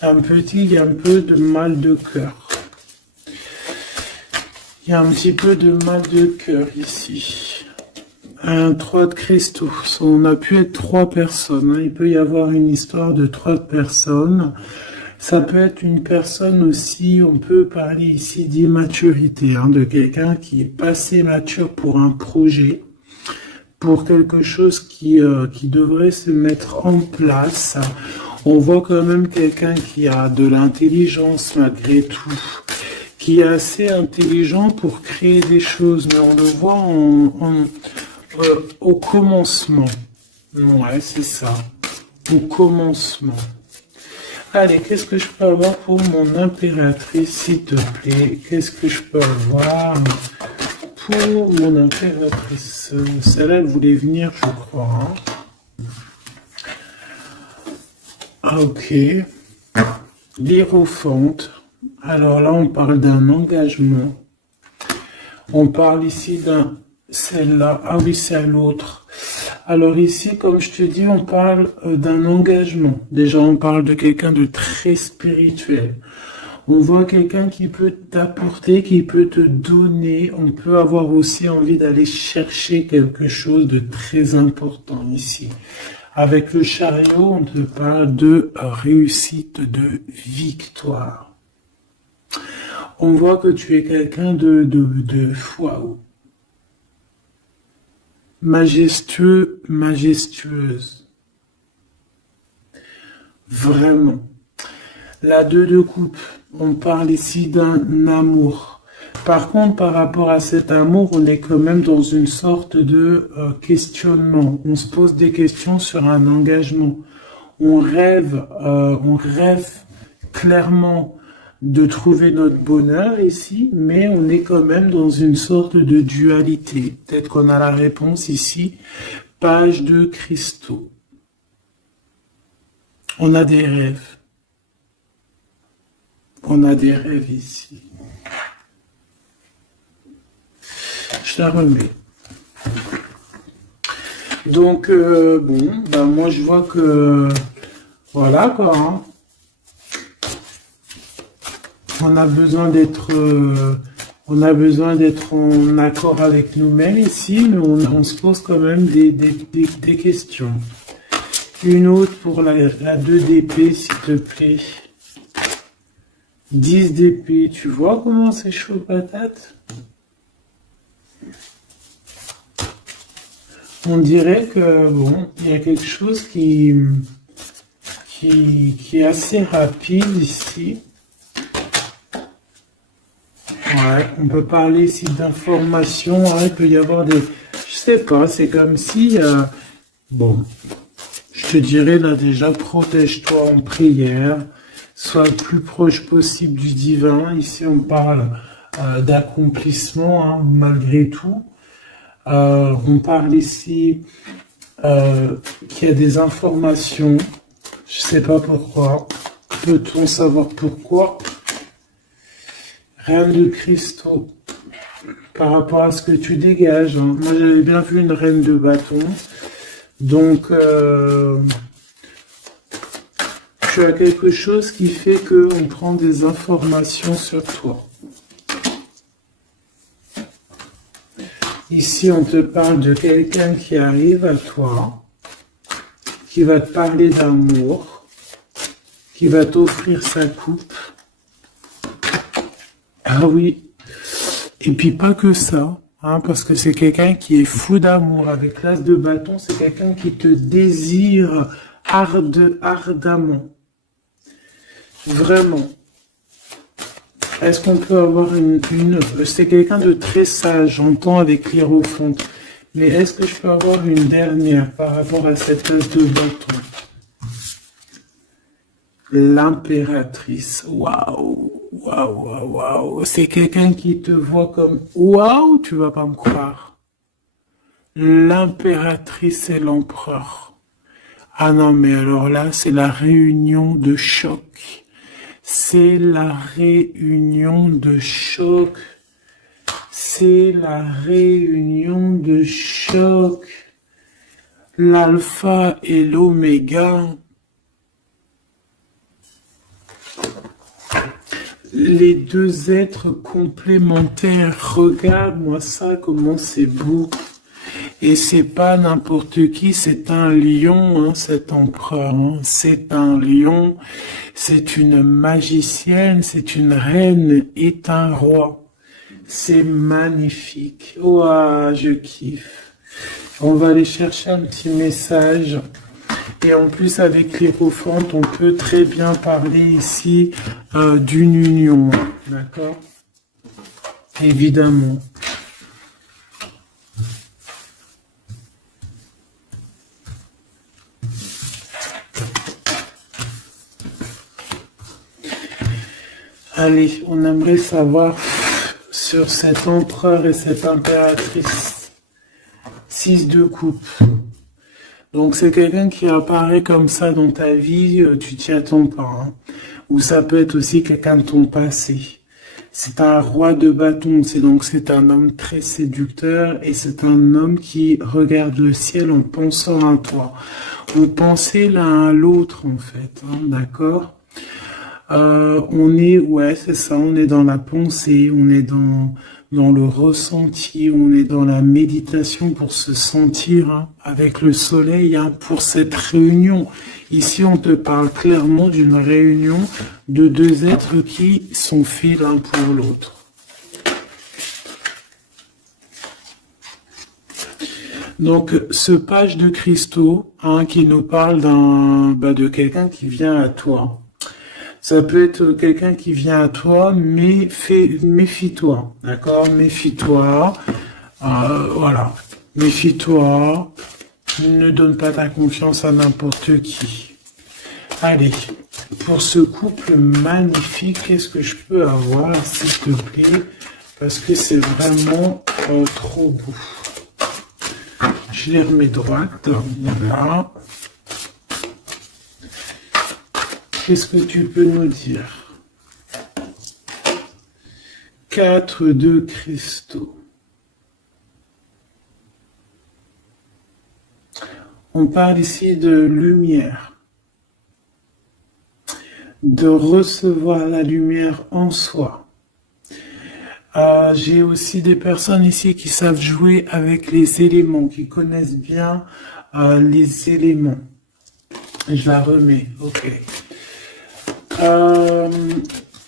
Un peu de mal de cœur. Il y a un petit peu de mal de cœur ici. Un 3 de cristaux. On a pu être 3 personnes. Hein. Il peut y avoir une histoire de 3 personnes. Ça peut être une personne aussi, on peut parler ici d'immaturité, hein, de quelqu'un qui est pas assez mature pour un projet, pour quelque chose qui devrait se mettre en place. On voit quand même quelqu'un qui a de l'intelligence malgré tout, qui est assez intelligent pour créer des choses, mais on le voit au commencement. Ouais, c'est ça, au commencement. Allez, qu'est-ce que je peux avoir pour mon impératrice, s'il te plaît? Qu'est-ce que je peux avoir pour mon impératrice? Celle-là, elle voulait venir, je crois. Hein. Ah, ok. L'Hiérophante. Alors là, on parle d'un engagement. On parle ici d'un... Celle-là. Ah oui, c'est à l'autre. Alors ici, comme je te dis, on parle d'un engagement. Déjà, on parle de quelqu'un de très spirituel. On voit quelqu'un qui peut t'apporter, qui peut te donner. On peut avoir aussi envie d'aller chercher quelque chose de très important ici. Avec le chariot, on te parle de réussite, de victoire. On voit que tu es quelqu'un de waouh. Majestueux, majestueuse. Vraiment. La 2 de coupe, on parle ici d'un amour. Par contre, par rapport à cet amour, on est quand même dans une sorte de questionnement. On se pose des questions sur un engagement. On rêve clairement de trouver notre bonheur ici, mais on est quand même dans une sorte de dualité. Peut-être qu'on a la réponse ici. Page de cristaux. On a des rêves. On a des rêves ici. Je la remets. Donc, bon, ben moi je vois que... Voilà quoi, hein. On a besoin d'être en accord avec nous-mêmes ici, mais on se pose quand même des questions. Une autre pour la 2 d'épée, s'il te plaît. 10 d'épée, tu vois comment c'est chaud patate? On dirait que, bon, il y a quelque chose qui est assez rapide ici. Ouais, on peut parler ici d'informations, hein, il peut y avoir des... Je sais pas, c'est comme si... bon, je te dirais là déjà, protège-toi en prière, sois le plus proche possible du divin. Ici, on parle d'accomplissement, hein, malgré tout. On parle ici qu'il y a des informations, je sais pas pourquoi. Peut-on savoir pourquoi? Reine de cristaux. Par rapport à ce que tu dégages, hein. Moi, j'avais bien vu une reine de bâton. Donc, tu as quelque chose qui fait qu'on prend des informations sur toi. Ici, on te parle de quelqu'un qui arrive à toi, qui va te parler d'amour, qui va t'offrir sa coupe. Ah oui, et puis pas que ça, hein, parce que c'est quelqu'un qui est fou d'amour. Avec l'as de bâton, c'est quelqu'un qui te désire ardemment. Vraiment. Est-ce qu'on peut avoir c'est quelqu'un de très sage, j'entends avec l'hiérophante. Mais est-ce que je peux avoir une dernière par rapport à cette as de bâton? L'impératrice. Waouh, waouh, waouh, waouh. C'est quelqu'un qui te voit comme waouh, tu vas pas me croire. L'impératrice et l'empereur. Ah non, mais alors là, c'est la réunion de choc. C'est la réunion de choc. C'est la réunion de choc. L'alpha et l'oméga. Les deux êtres complémentaires. Regarde-moi ça, comment c'est beau. Et c'est pas n'importe qui, c'est un lion, hein, cet empereur. Hein. C'est un lion, c'est une magicienne, c'est une reine et un roi. C'est magnifique. Ouah, je kiffe. On va aller chercher un petit message. Et en plus, avec l'hiérophante, on peut très bien parler ici d'une union. D'accord? Évidemment. Allez, on aimerait savoir sur cet empereur et cette impératrice. 6 de coupe. Donc c'est quelqu'un qui apparaît comme ça dans ta vie, tu t'y attends pas. Hein. Ou ça peut être aussi quelqu'un de ton passé. C'est un roi de bâton, c'est un homme très séducteur et c'est un homme qui regarde le ciel en pensant à toi. On pensait l'un à l'autre en fait, hein, d'accord? Ouais, c'est ça, on est dans la pensée, on est dans le ressenti, on est dans la méditation pour se sentir hein, avec le soleil hein, pour cette réunion. Ici, on te parle clairement d'une réunion de deux êtres qui sont faits l'un pour l'autre. Donc, ce page de cristaux hein, qui nous parle de quelqu'un qui vient à toi. Ça peut être quelqu'un qui vient à toi, mais méfie-toi, d'accord? Méfie-toi, voilà. Méfie-toi, ne donne pas ta confiance à n'importe qui. Allez, pour ce couple magnifique, qu'est-ce que je peux avoir, s'il te plaît? Parce que c'est vraiment trop beau. Je les remets droite, voilà. Qu'est-ce que tu peux nous dire? 4 de cristaux. On parle ici de lumière. De recevoir la lumière en soi. J'ai aussi des personnes ici qui savent jouer avec les éléments, qui connaissent bien les éléments. Je la remets, ok.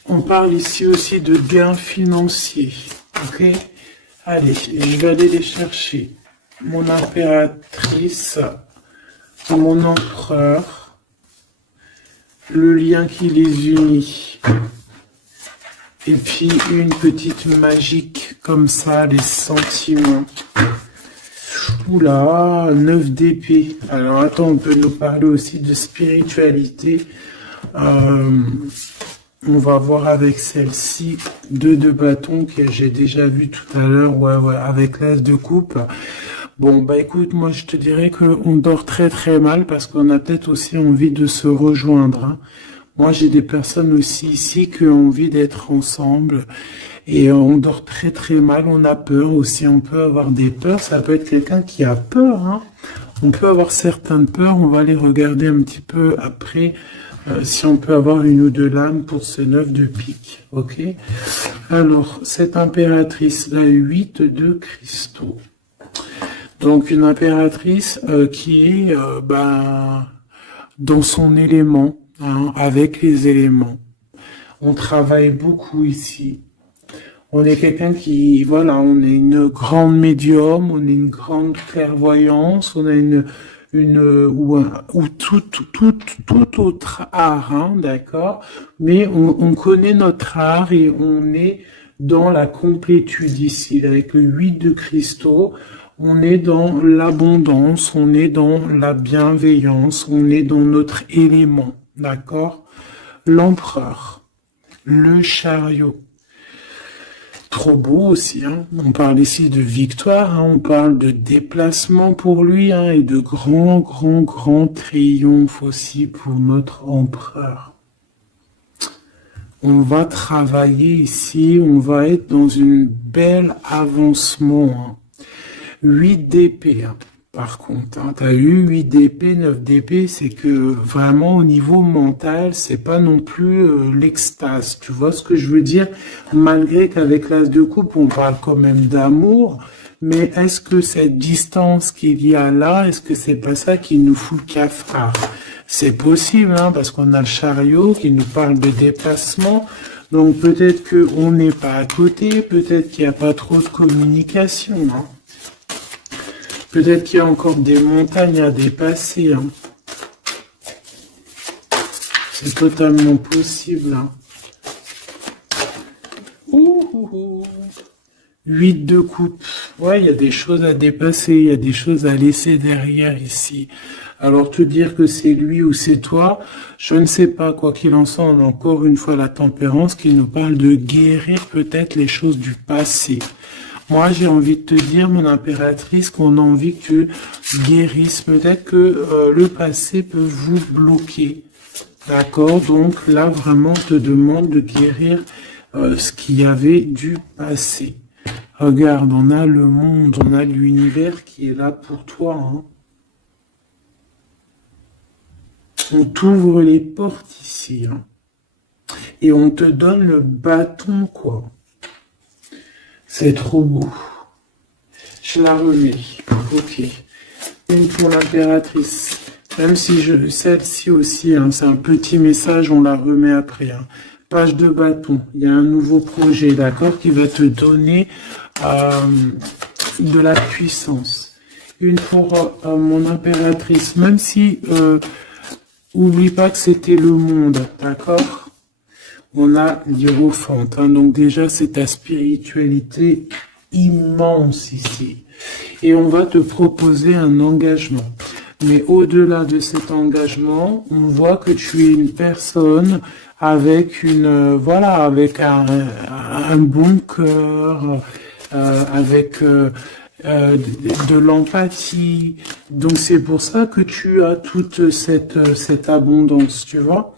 On parle ici aussi de gains financiers, ok? Allez, je vais aller les chercher. Mon impératrice, mon empereur, le lien qui les unit. Et puis une petite magique comme ça, les sentiments. Oula, 9 d'épée. Alors attends, on peut nous parler aussi de spiritualité. On va voir avec celle-ci 2 de bâton que j'ai déjà vu tout à l'heure, ouais, avec l'as de coupe. Bon, bah écoute, moi je te dirais qu'on dort très très mal parce qu'on a peut-être aussi envie de se rejoindre. Hein. Moi, j'ai des personnes aussi ici qui ont envie d'être ensemble et on dort très très mal, on a peur aussi, on peut avoir des peurs, ça peut être quelqu'un qui a peur, hein. On peut avoir certaines peurs, on va les regarder un petit peu après, si on peut avoir une ou deux lames pour ce 9 de pique, ok? Alors, cette impératrice, la 8 de cristaux. Donc, une impératrice qui est dans son élément, hein, avec les éléments. On travaille beaucoup ici. On est quelqu'un qui, voilà, on est une grande médium, on est une grande clairvoyance, on a ou tout autre art, hein, d'accord? Mais on connaît notre art et on est dans la complétude ici. Avec le 8 de cristaux, on est dans l'abondance, on est dans la bienveillance, on est dans notre élément, d'accord? L'empereur, le chariot. Trop beau aussi, hein. On parle ici de victoire, hein. On parle de déplacement pour lui, hein, et de grand triomphe aussi pour notre empereur. On va travailler ici, on va être dans une belle avancement, hein. 8 d'épée, hein. Par contre, hein, tu as eu 8 d'épée, 9 d'épée, c'est que vraiment au niveau mental, c'est pas non plus l'extase. Tu vois ce que je veux dire? Malgré qu'avec l'as de coupe, on parle quand même d'amour, mais est-ce que cette distance qu'il y a là, est-ce que c'est pas ça qui nous fout le cafard? C'est possible, hein, parce qu'on a le chariot qui nous parle de déplacement. Donc peut-être qu'on n'est pas à côté, peut-être qu'il n'y a pas trop de communication, hein. Peut-être qu'il y a encore des montagnes à dépasser, hein. C'est totalement possible, hein. 8 de coupe. Ouais, il y a des choses à dépasser, il y a des choses à laisser derrière ici. Alors te dire que c'est lui ou c'est toi, je ne sais pas. Quoi qu'il en soit, on a encore une fois la tempérance qui nous parle de guérir peut-être les choses du passé. Moi, j'ai envie de te dire, mon impératrice, qu'on a envie que tu guérisses. Peut-être que le passé peut vous bloquer. D'accord? Donc là, vraiment, on te demande de guérir ce qu'il y avait du passé. Regarde, on a le monde, on a l'univers qui est là pour toi, hein. On t'ouvre les portes ici, hein. Et on te donne le bâton, quoi. C'est trop beau. Je la remets. Ok. Une pour l'impératrice. Même si celle-ci aussi, hein, c'est un petit message, on la remet après, hein. Page de bâton. Il y a un nouveau projet, d'accord, qui va te donner de la puissance. Une pour mon impératrice. Même si, oublie pas que c'était le monde, d'accord? On a l'hiérophante, hein, donc déjà c'est ta spiritualité immense ici. Et on va te proposer un engagement. Mais au-delà de cet engagement, on voit que tu es une personne avec avec un bon cœur, avec de l'empathie. Donc c'est pour ça que tu as toute cette abondance, tu vois.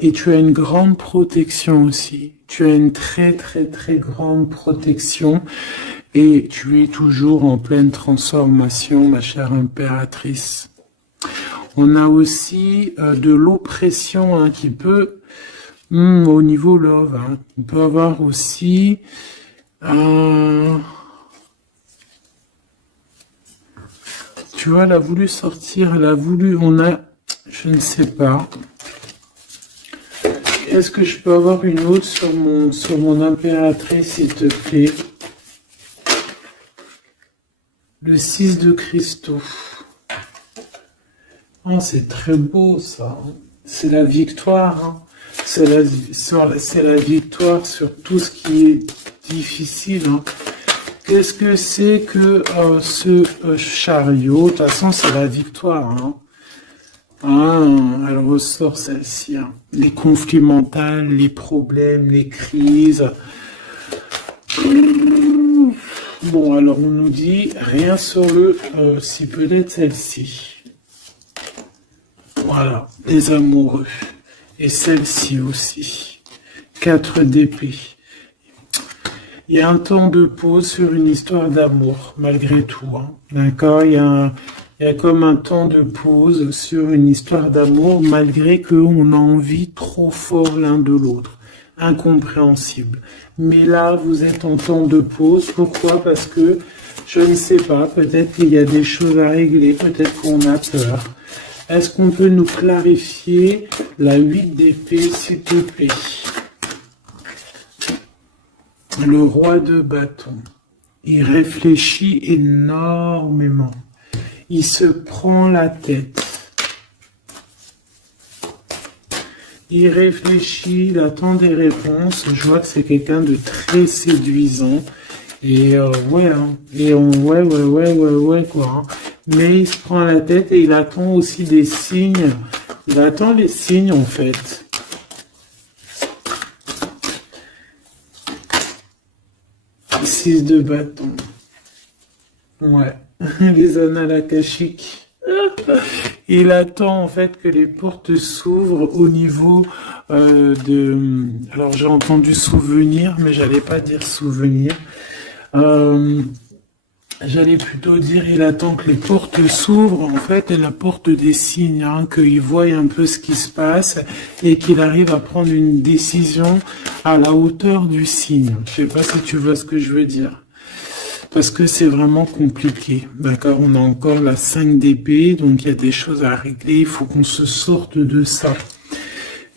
Et tu as une grande protection aussi. Tu as une très grande protection et tu es toujours en pleine transformation, ma chère impératrice. On a aussi de l'oppression, hein, qui peut, au niveau love, hein, on peut avoir aussi tu vois, elle a voulu sortir, je ne sais pas. Est-ce que je peux avoir une autre sur mon impératrice, s'il te plaît? Le 6 de cristaux. Oh, c'est très beau, ça. C'est la victoire, hein. C'est la victoire sur tout ce qui est difficile, hein. Qu'est-ce que c'est que ce chariot? De toute façon, c'est la victoire, hein. Ah, elle ressort celle-ci, hein. Les conflits mentaux, les problèmes, les crises. Bon, alors on nous dit rien sur le si peut-être celle-ci. Voilà, les amoureux. Et celle-ci aussi. 4 d'épée. Il y a un temps de pause sur une histoire d'amour, malgré tout. Hein. D'accord, il y a comme un temps de pause sur une histoire d'amour, malgré qu'on a envie trop fort l'un de l'autre. Incompréhensible. Mais là, vous êtes en temps de pause. Pourquoi? Parce que, je ne sais pas, peut-être qu'il y a des choses à régler, peut-être qu'on a peur. Est-ce qu'on peut nous clarifier la 8 d'épée, s'il te plaît? Le roi de bâton. Il réfléchit énormément. Il se prend la tête. Il réfléchit, il attend des réponses. Je vois que c'est quelqu'un de très séduisant. Et ouais, hein. Et ouais, quoi. Hein. Mais il se prend la tête et il attend aussi des signes. Il attend les signes, en fait. Six de bâton. Ouais. Les annales akashiques. Il attend en fait que les portes s'ouvrent au niveau de... Alors j'ai entendu souvenir, mais j'allais pas dire souvenir. J'allais plutôt dire il attend que les portes s'ouvrent en fait et la porte des signes, hein, qu'il voie un peu ce qui se passe et qu'il arrive à prendre une décision à la hauteur du signe. Je sais pas si tu vois ce que je veux dire. Parce que c'est vraiment compliqué. D'accord, on a encore la 5 d'épée, donc il y a des choses à régler, il faut qu'on se sorte de ça.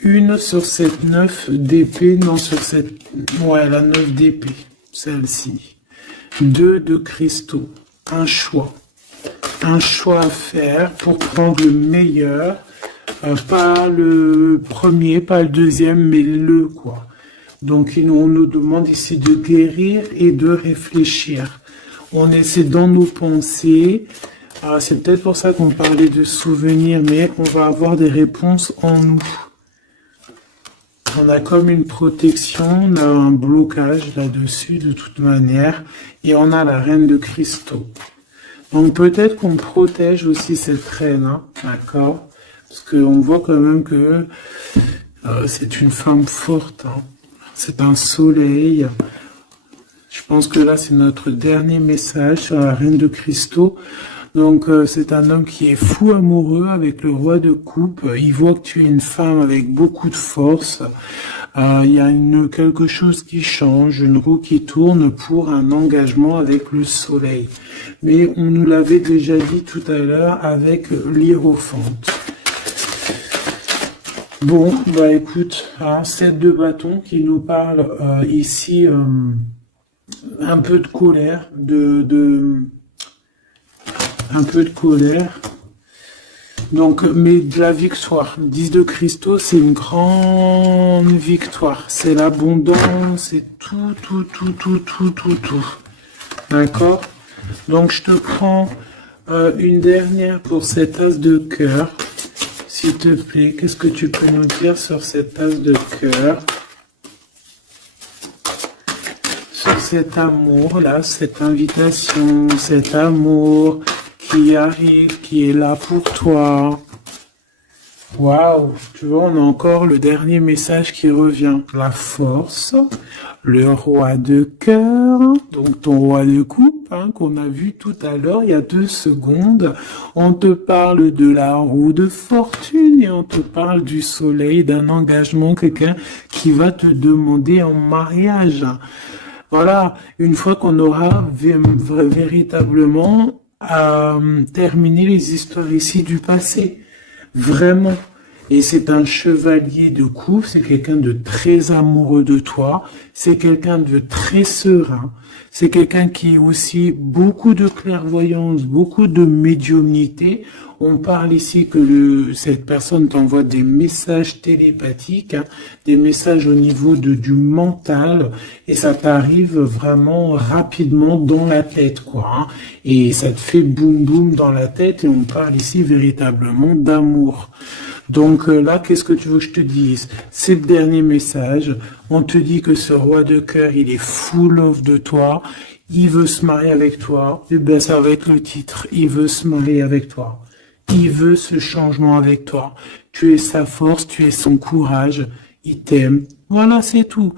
Une sur cette 9 d'épée, non sur cette... Ouais, la 9 d'épée, celle-ci. 2 de cristaux, un choix à faire pour prendre le meilleur, pas le premier, pas le deuxième, mais le quoi. Donc on nous demande ici de guérir et de réfléchir. On essaie dans nos pensées, c'est peut-être pour ça qu'on parlait de souvenirs, mais on va avoir des réponses en nous. On a comme une protection, on a un blocage là-dessus de toute manière, et on a la reine de cristaux. Donc peut-être qu'on protège aussi cette reine, hein, d'accord? Parce qu'on voit quand même que c'est une femme forte, hein. C'est un soleil. Je pense que là c'est notre dernier message sur la reine de cristaux. Donc c'est un homme qui est fou amoureux avec le roi de coupe. Il voit que tu es une femme avec beaucoup de force. Il y a quelque chose qui change, une roue qui tourne pour un engagement avec le soleil. Mais on nous l'avait déjà dit tout à l'heure avec l'hiérophante. Bon, bah écoute, 7 de bâton qui nous parle ici un peu de colère, un peu de colère. Donc, mais de la victoire. 10 de cristaux, c'est une grande victoire. C'est l'abondance, c'est tout. D'accord? Donc, je te prends une dernière pour cet as de cœur. S'il te plaît, qu'est-ce que tu peux nous dire sur cet as de cœur? Sur cet amour, là, cette invitation, cet amour qui arrive, qui est là pour toi. Waouh, tu vois, on a encore le dernier message qui revient. La force, le roi de cœur, donc ton roi de coupe, hein, qu'on a vu tout à l'heure, il y a 2 secondes. On te parle de la roue de fortune et on te parle du soleil, d'un engagement, quelqu'un qui va te demander en mariage. Voilà, une fois qu'on aura véritablement terminé les histoires ici du passé. Vraiment. Et c'est un chevalier de coupe, c'est quelqu'un de très amoureux de toi, c'est quelqu'un de très serein, c'est quelqu'un qui a aussi beaucoup de clairvoyance, beaucoup de médiumnité. On parle ici que cette personne t'envoie des messages télépathiques, hein, des messages au niveau du mental, et ça t'arrive vraiment rapidement dans la tête, quoi. Hein, et ça te fait boum boum dans la tête, et on parle ici véritablement d'amour. Donc là, qu'est-ce que tu veux que je te dise? C'est le dernier message. On te dit que ce roi de cœur, il est full of de toi. Il veut se marier avec toi. Et bien, ça va être le titre. Il veut se marier avec toi. Il veut ce changement avec toi. Tu es sa force, tu es son courage. Il t'aime. Voilà, c'est tout.